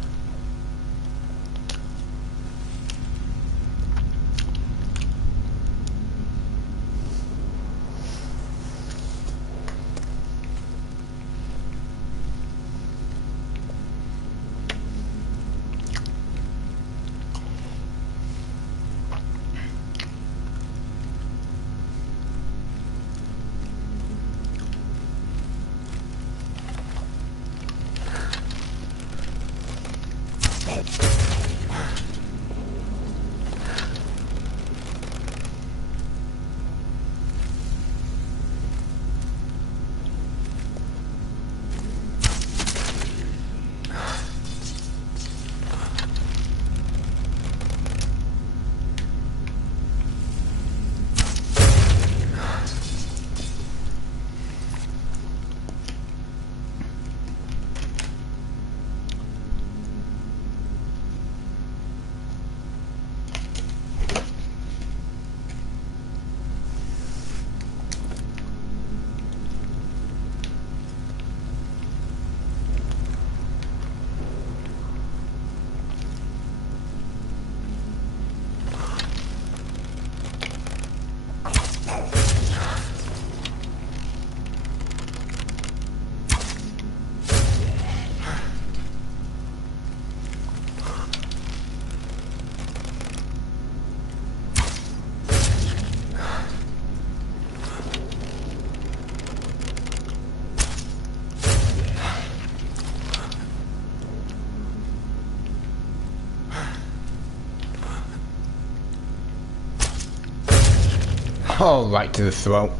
Oh, right to the throat.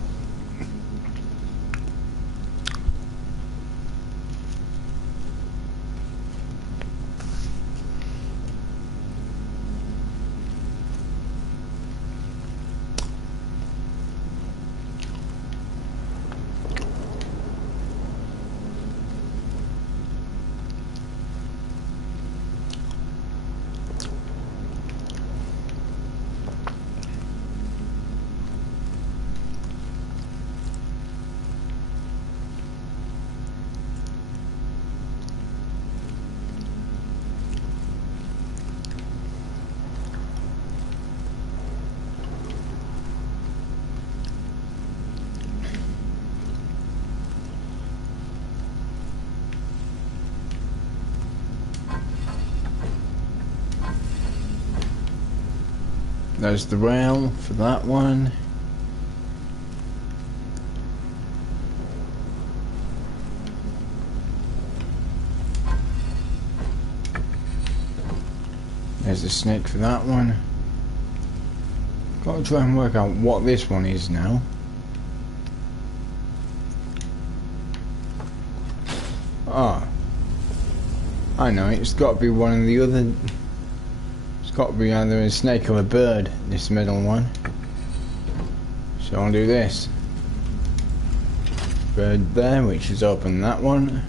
There's the rail for that one. There's the snake for that one. Gotta try and work out what this one is now. Ah, I know, it's got to be one of the other. It's got to be either a snake or a bird, this middle one. So I'll do this. Bird there, which is open that one.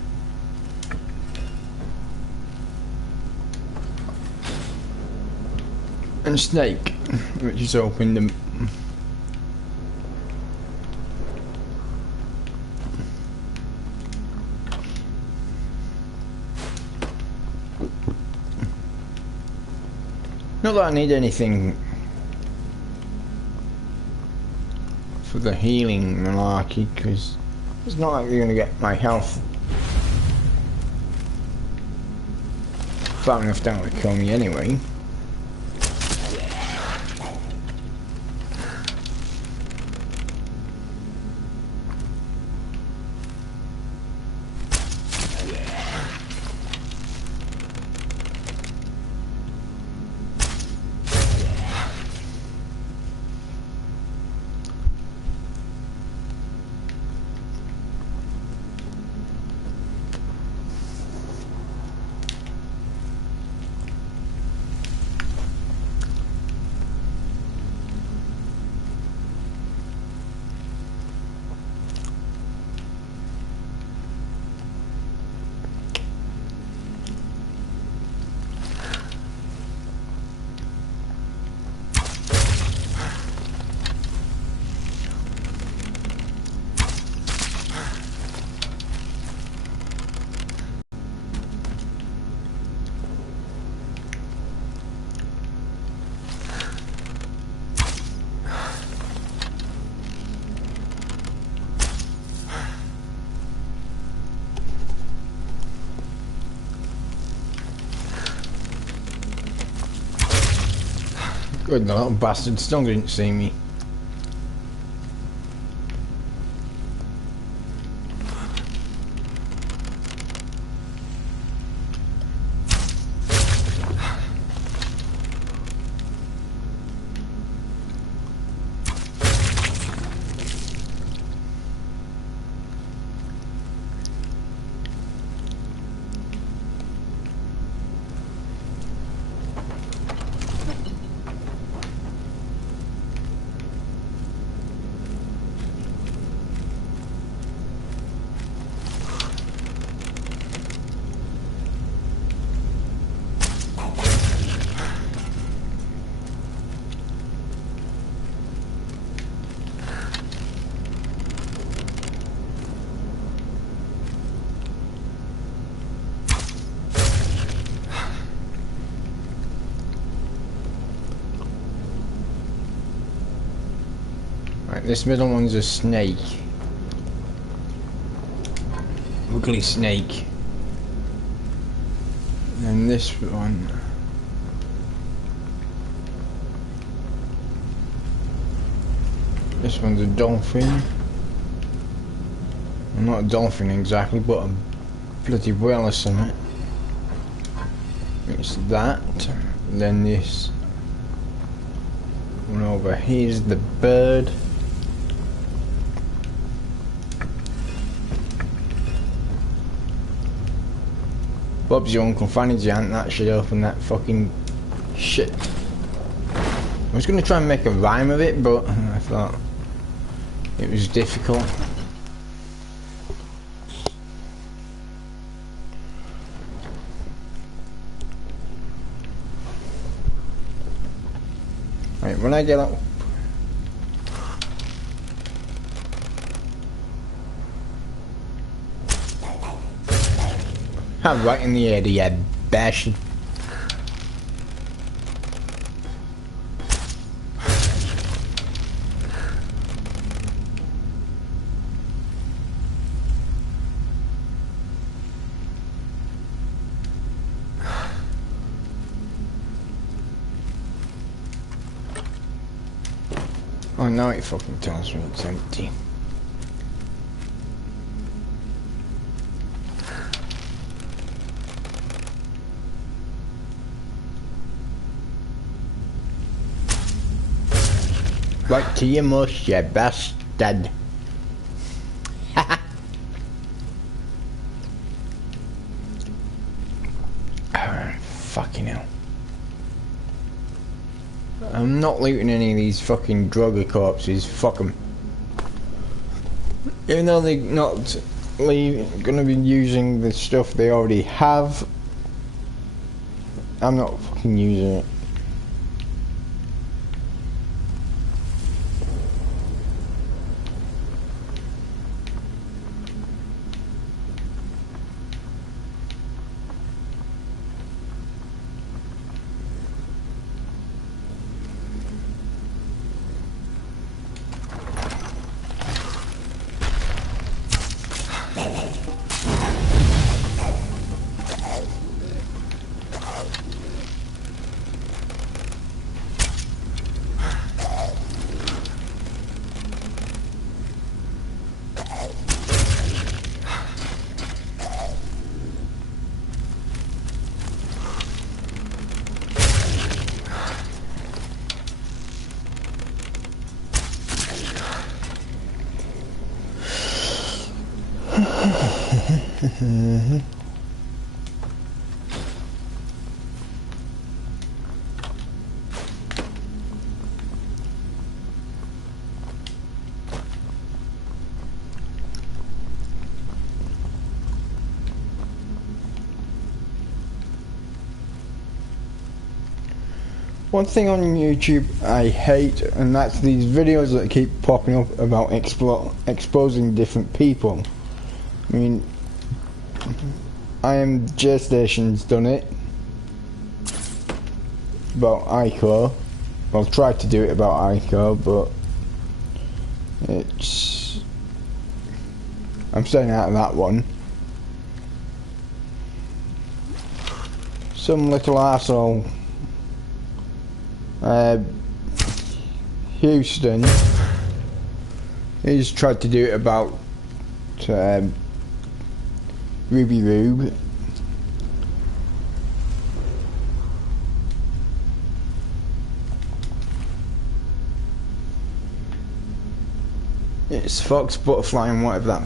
And snake, which is open the... Not that I need anything for the healing malarkey, because it's not like you're going to get my health far enough down to kill me anyway. Good, the little bastard still didn't see me. Right, this middle one's a snake. Ugly snake. And this one. This one's a dolphin. Well, not a dolphin exactly, but a bloody whale or something. It's that. And then this one over here is the bird. Bob's your Uncle Fanny's your aunt, that should open that fucking shit. I was going to try and make a rhyme of it, but I thought it was difficult. Right, when I get up... I'm right in the air, you bastard. Oh, now it fucking tells me it's empty. Right to your mush, you bastard. Fucking hell. I'm not looting any of these fucking drugger corpses, fuck them. Even though they're not gonna be using the stuff they already have, I'm not fucking using it. One thing on YouTube I hate, and that's these videos that keep popping up about exposing different people. I mean, J Station's done it about Ico. Well, tried to do it about Ico, but I'm staying out of that one. Some little arsehole Houston. He's tried to do it about Ruby Rube. It's fox, butterfly, and whatever that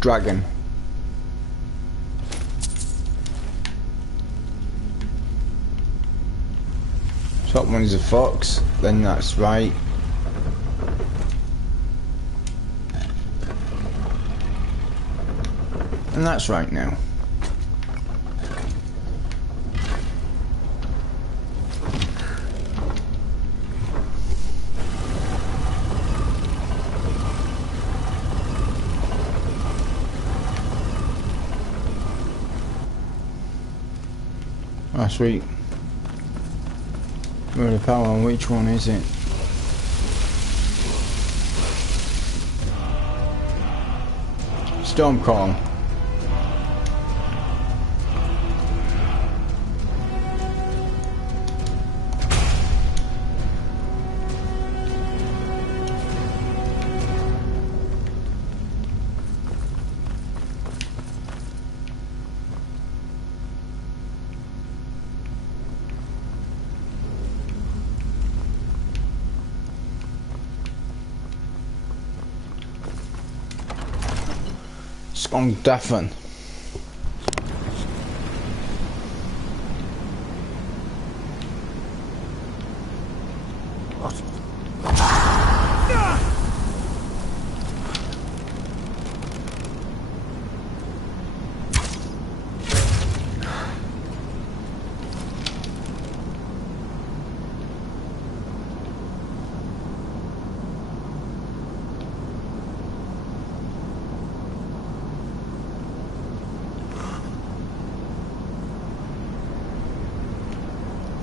dragon. Top one is a fox, then that's right. And that's right now. Oh, sweet. Where the power on which one is it? Stormcall. Skong Daffen.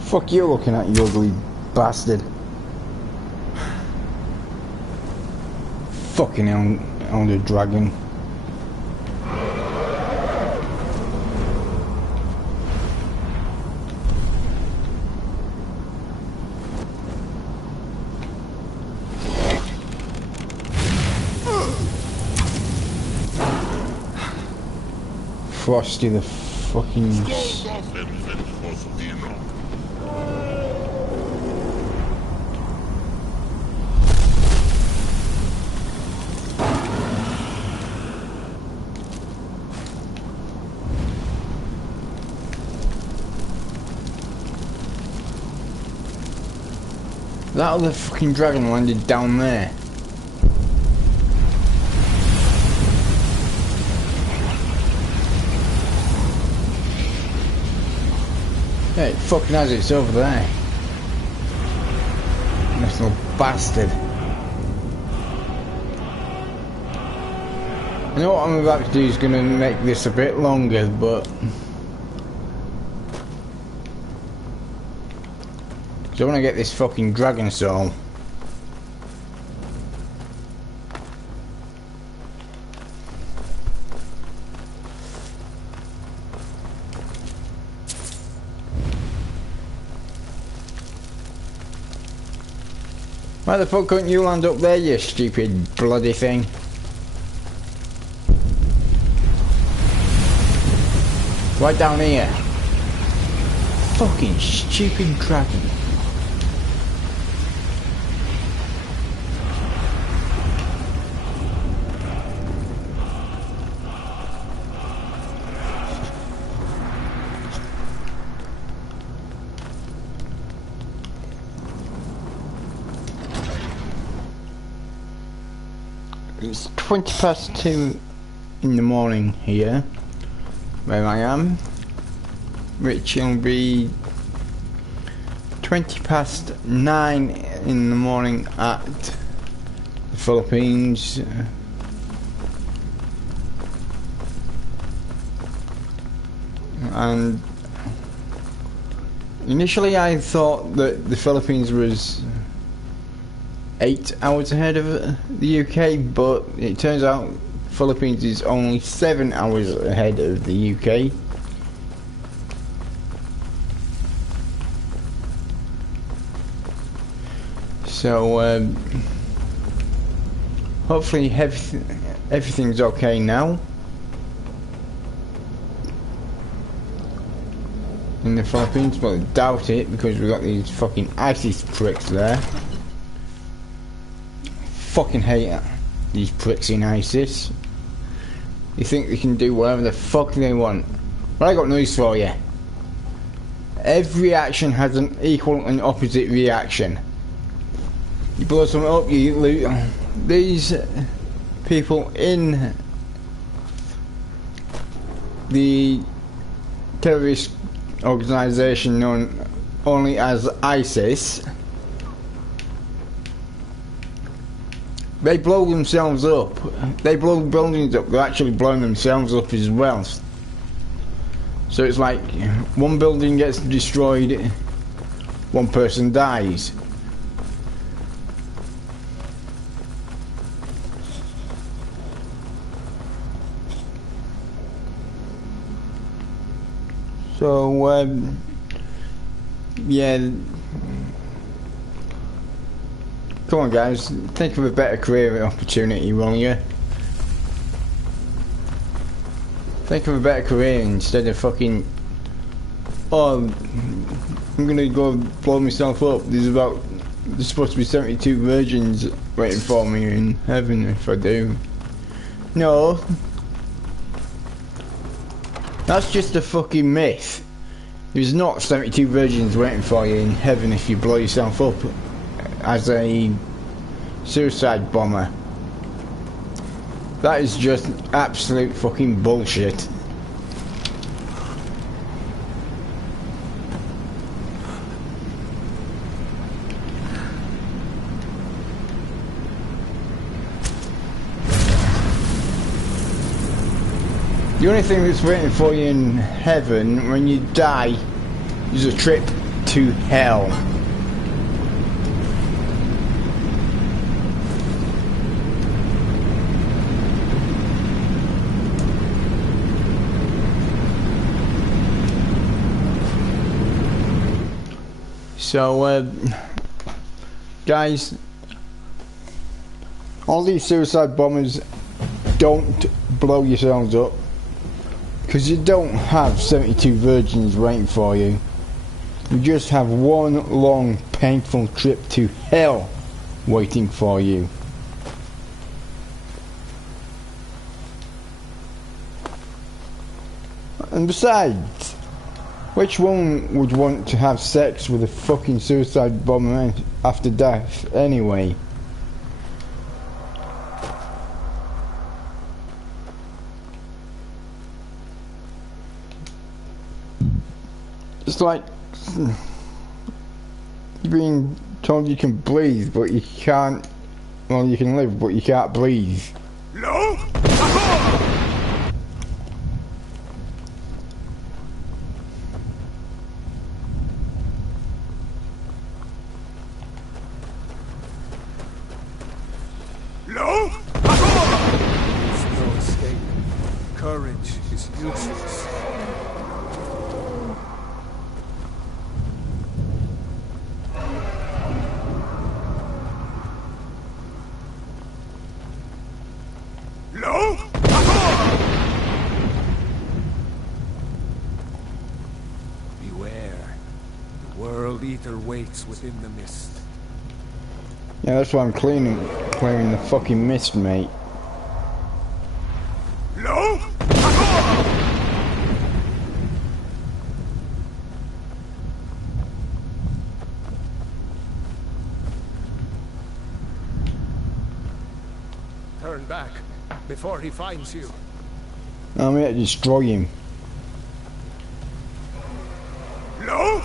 Fuck you looking at, you ugly bastard. Fucking elder dragon. Frosty the fucking... That other fucking dragon landed down there. Yeah, it fucking has, it's over there. This little bastard. I know what I'm about to do is gonna make this a bit longer, but... I want to get this fucking dragon soul. Why the fuck couldn't you land up there, you stupid bloody thing? Right down here. Fucking stupid dragon. It's 2:20 in the morning here, where I am, which will be 9:20 in the morning at the Philippines. And initially I thought that the Philippines was 8 hours ahead of the UK, but it turns out Philippines is only 7 hours ahead of the UK. So hopefully everything's okay now in the Philippines, but I doubt it because we've got these fucking ISIS pricks there. Fucking hate these pricks in ISIS. You think they can do whatever the fuck they want. But I got news for you. Every action has an equal and opposite reaction. You blow something up, you loot. These people in the terrorist organisation known only as ISIS, they blow themselves up. They blow buildings up. They're actually blowing themselves up as well. So it's like one building gets destroyed, one person dies. So yeah, come on guys, think of a better career opportunity, won't you? Think of a better career instead of fucking, oh, I'm gonna go blow myself up. There's supposed to be 72 virgins waiting for me in heaven if I do. No. That's just a fucking myth. There's not 72 virgins waiting for you in heaven if you blow yourself up as a suicide bomber. That is just absolute fucking bullshit. The only thing that's waiting for you in heaven when you die is a trip to hell. So, guys, all these suicide bombers, don't blow yourselves up. Because you don't have 72 virgins waiting for you. You just have one long, painful trip to hell waiting for you. And besides, which one would want to have sex with a fucking suicide bomber after death anyway? It's like being told you can breathe, but you can't. Well, you can live, but you can't breathe. No? No? There's no escape. Courage is useless. No? Beware. The World Eater waits within the mist. Yeah, that's why I'm clearing the fucking mist, mate. No? Turn back before he finds you. I'm here to destroy him. No?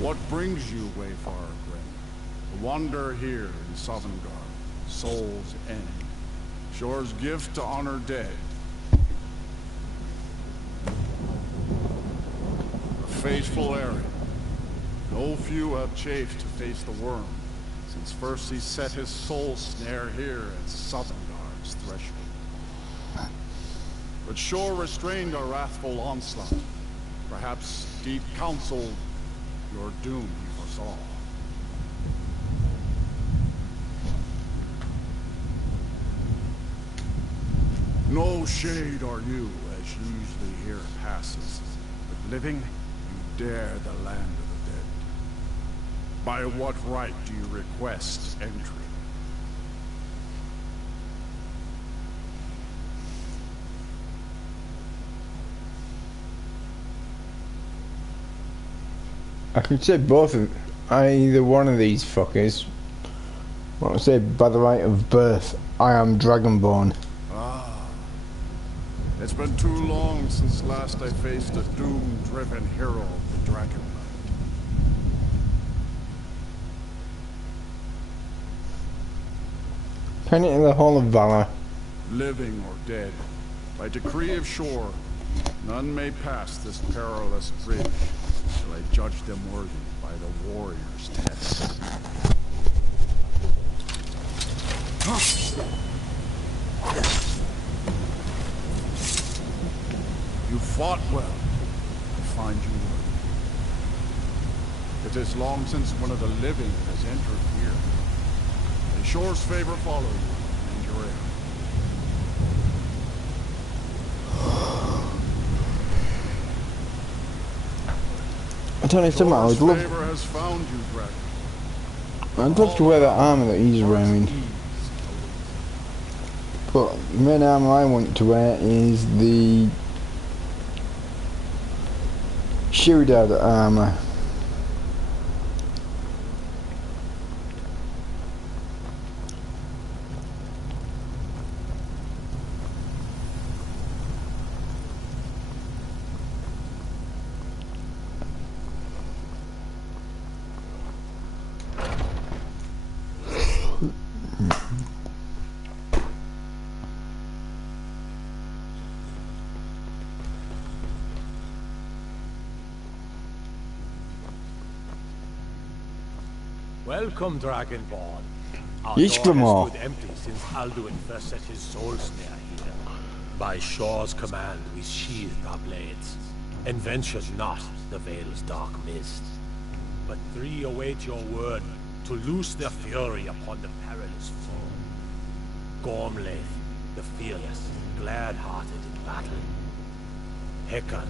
What brings you, Wayfarer Grim? To wander here in Sovngarde, soul's end. Shore's gift to honor dead. faithful Aaron. No few have chafed to face the worm, since first he set his soul snare here at Sovngarde's threshold. But Shor restrained our wrathful onslaught. Perhaps deep counsel your doom he foresaw. No shade are you, as usually here passes, but living, you dare the land of the dead. By what right do you request entry? I could say both of either one of these fuckers. What I say, by the right of birth, I am Dragonborn. Ah. It's been too long since last I faced a doom-driven hero of the Dragon. Penny in the Hall of Valor. Living or dead, by decree of Shor, none may pass this perilous bridge till I judge them worthy by the warrior's test. You fought well. I find you worthy. It is long since one of the living has entered here. May Shor's favor follow you and your heir. I tell you something, I would love. Favor has found you, Dragon. I'd love to wear that armor that he's wearing. But the main armor I want to wear is the Shieldad armor. Welcome, Dragonborn. Our Ich door mal. has stood empty since Alduin first set his soul snare here. By Shor's command, we sheathed our blades, and ventured not the Vale's dark mist. But three await your word to loose their fury upon the perilous foe. Gormlaith, the fearless, glad-hearted in battle. Hector,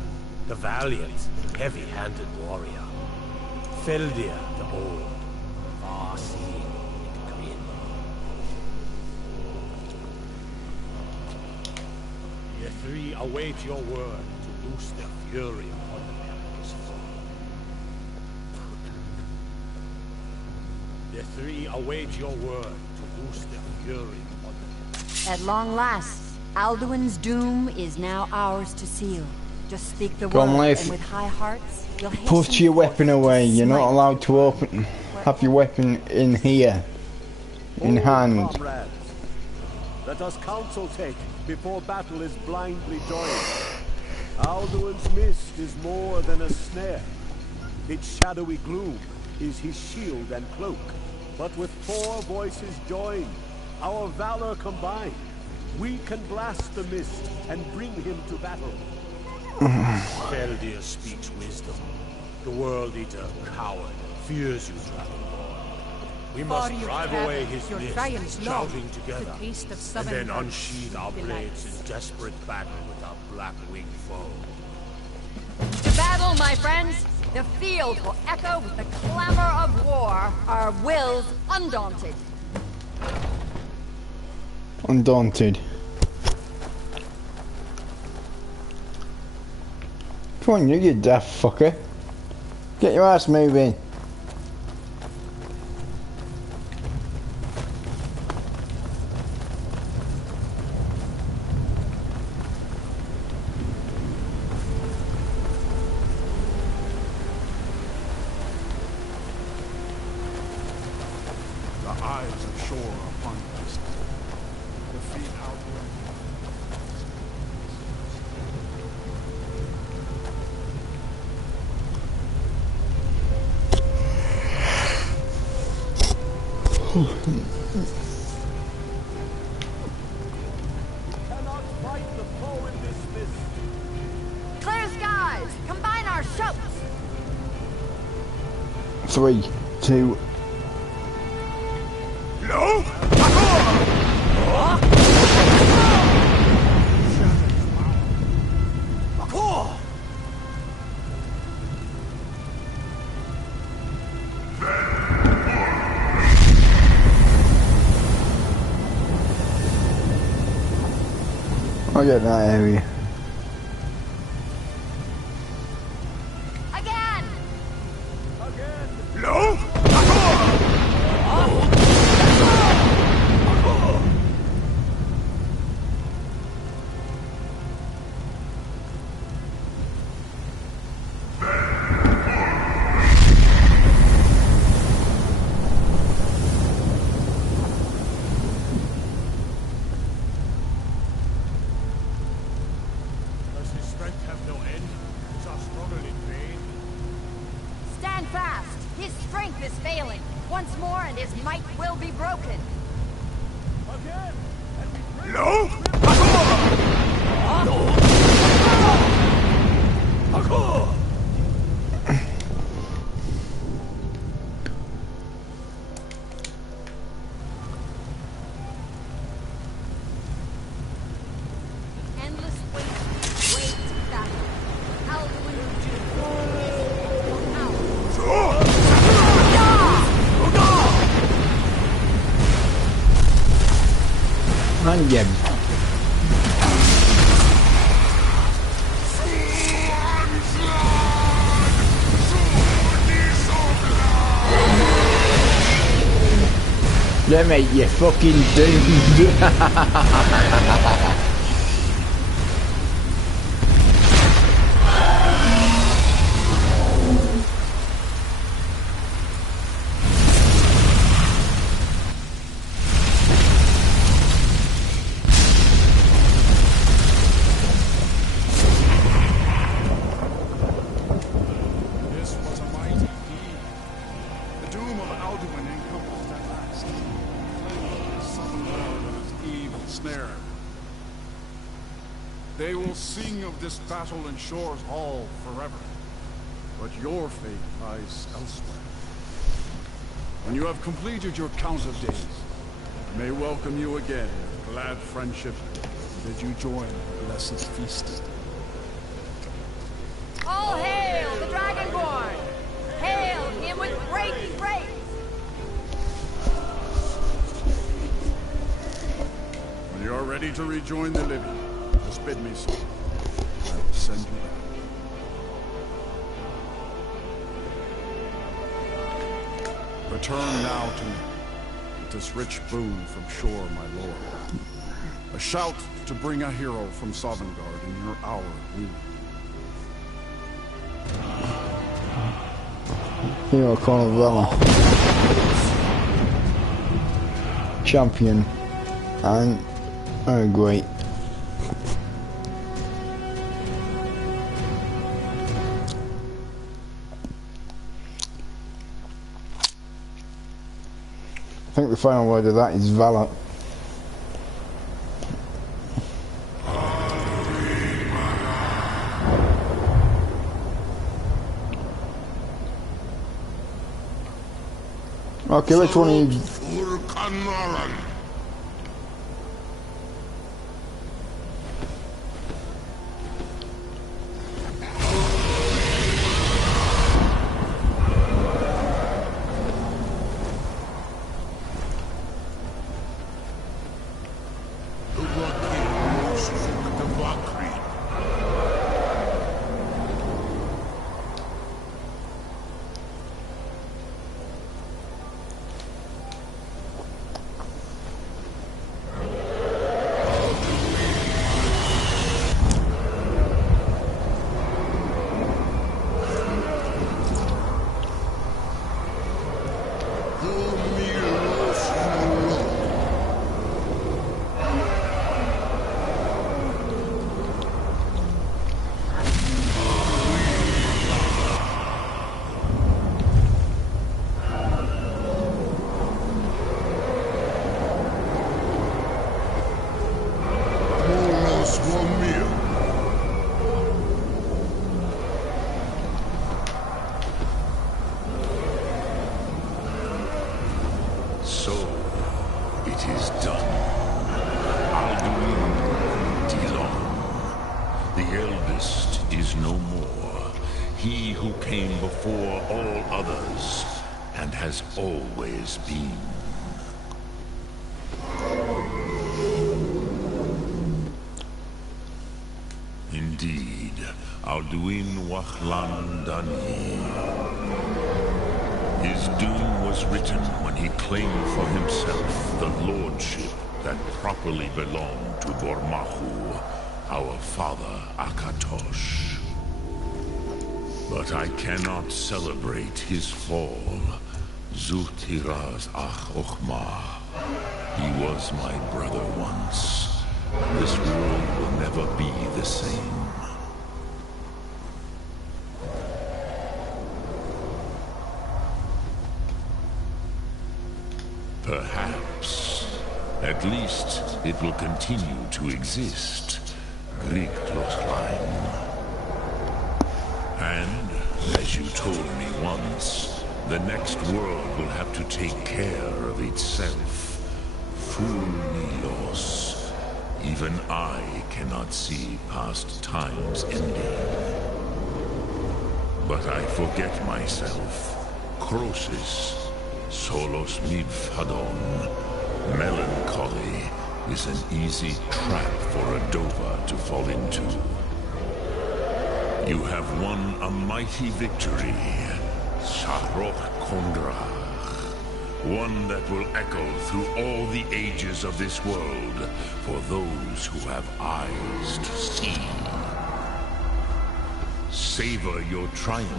the valiant, heavy-handed warrior. Feldir, the old, far-seeing and grim. The three await your word to loose their fury upon the perilous foe. The three await your word to loose their fury upon the At long last, Alduin's doom is now ours to seal. Just speak the Go on, word, Leif. and with high hearts, you'll hasten Put your weapon away. You're not smite. allowed to open. Have your weapon in here, in hand. Comrades, let us counsel take before battle is blindly joined. Alduin's mist is more than a snare. Its shadowy gloom is his shield and cloak. But with four voices joined, our valor combined, we can blast the mist and bring him to battle. Feldir speaks wisdom. The World Eater, coward, fears you, Dragonborn. We must drive away his mist, shouting together, and then unsheathe our blades in desperate battle with our black-winged foe. To battle, my friends! The field will echo with the clamor of war, our wills undaunted. Undaunted. Come on, you daft fucker. Get your ass moving. The eyes of Shor upon us. The feet outward. Cannot fight the foe in this mist. Clear skies! Combine our shouts! 3, 2. No? I'll get that area. Again! No? Does his strength have no end? Is our struggle in vain? Stand fast! His strength is failing. Once more and his might will be broken. Again! No? Endless waves of battle. Alduin And yeah. Yeah, mate, you're fucking doomed. This was a mighty deed. The doom of Alduin encompassed at last. The southern world of its evil snare. They will sing of this battle in Shore's Hall forever. But your fate lies elsewhere. When you have completed your count of days, I may welcome you again with glad friendship and bid you join the blessed feast. All hail the Dragonborn! Hail him with great praise! When you are ready to rejoin the living, just bid me so. I will send you back. Return now to me with this rich boon from Shore, my lord. A shout to bring a hero from Sovngarde in your hour of need. Hero Colonel Vela. Champion. And great. I think the final word of that is Valor. Okay, which one are you? Swarmir. So, it is done. Alduin Dilon. The eldest is no more. He who came before all others, and has always been. Indeed, Alduin Wachlan Dani. His doom was written when he claimed for himself the lordship that properly belonged to Bormahu, our father Akatosh. But I cannot celebrate his fall. Zutiraz Ach Ochma. He was my brother once. This world will never be the same. Perhaps. At least, it will continue to exist. Grigtloslein. And, as you told me once, the next world will have to take care of itself. Fulmilos. Even I cannot see past time's ending. But I forget myself. Crosis. Solos midfadon. Melancholy is an easy trap for a Dova to fall into. You have won a mighty victory, Shahrokh Kondrach. One that will echo through all the ages of this world for those who have eyes to see. Savor your triumph,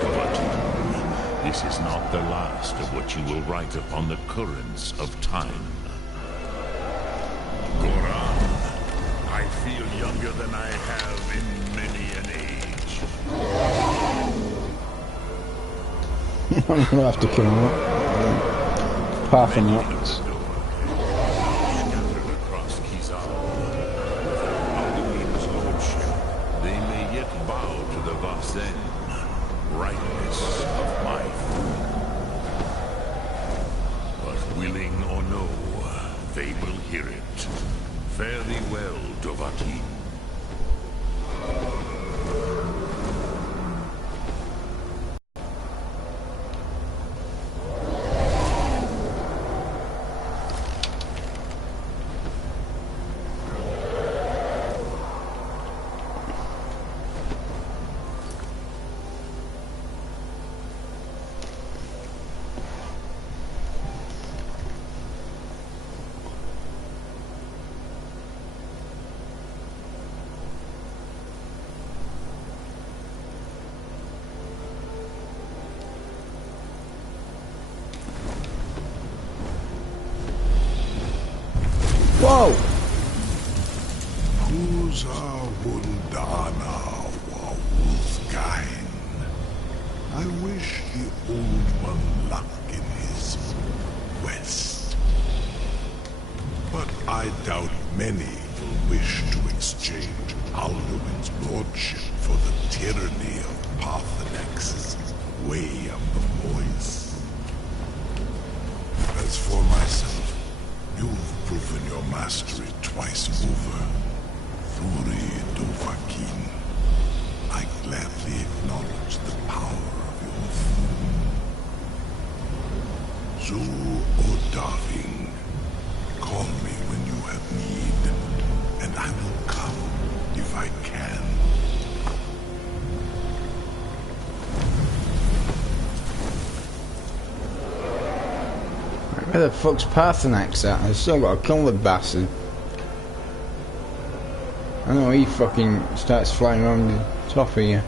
Dovahkiin. This is not the last of what you will write upon the currents of time. Goran, I feel younger than I have in many an age. I'm gonna have to kill him up. Parthenax. Scattered across Kizal. Alduin's lordship, they may yet bow to the Vasen, brightness of my throne. But willing or no, they will hear it. Fare thee well, Dovahkiin. Whoa! Kuza Wundana Wawulfgain. I wish the Old One luck in his quest. But I doubt many will wish to exchange Alduin's lordship for the tyranny of Parthenax's way of the voice. As for myself, you've proven your mastery twice over. Thuri Dovahkiin, I gladly acknowledge the power of your throne. Zu Odaving, call me when you have need, and I will come if I can. Where the fuck's Parthenax at? I still gotta kill the bastard. I know he fucking starts flying around the top of you.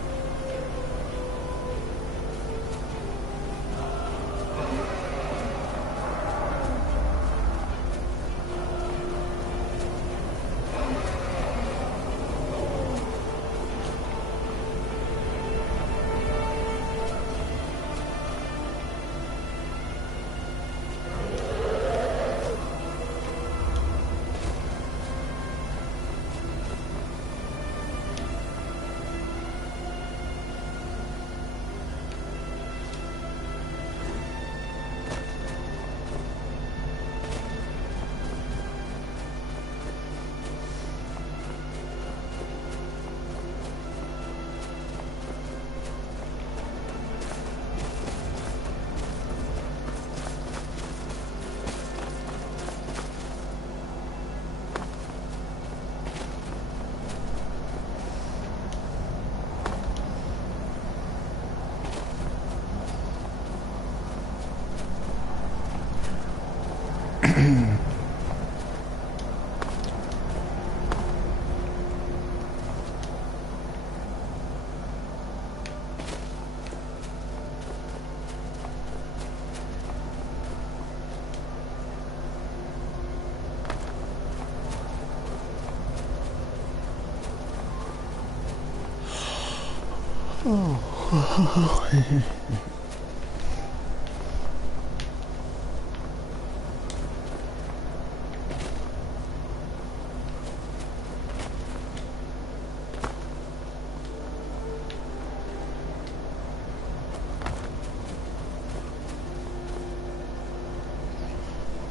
Right,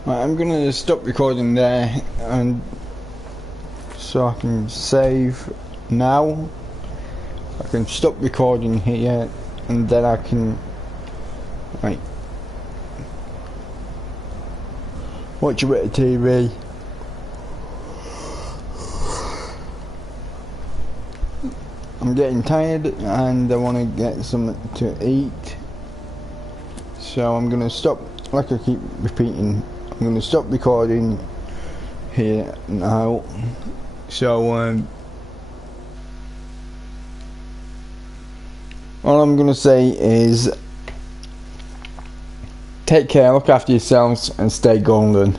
I'm gonna stop recording there, and so I can save now. I can stop recording here, and then I can watch a bit of TV. I'm getting tired and I want to get something to eat, so I'm gonna stop. Like I keep repeating, I'm gonna stop recording here now. So all I'm gonna say is take care, look after yourselves, and stay golden.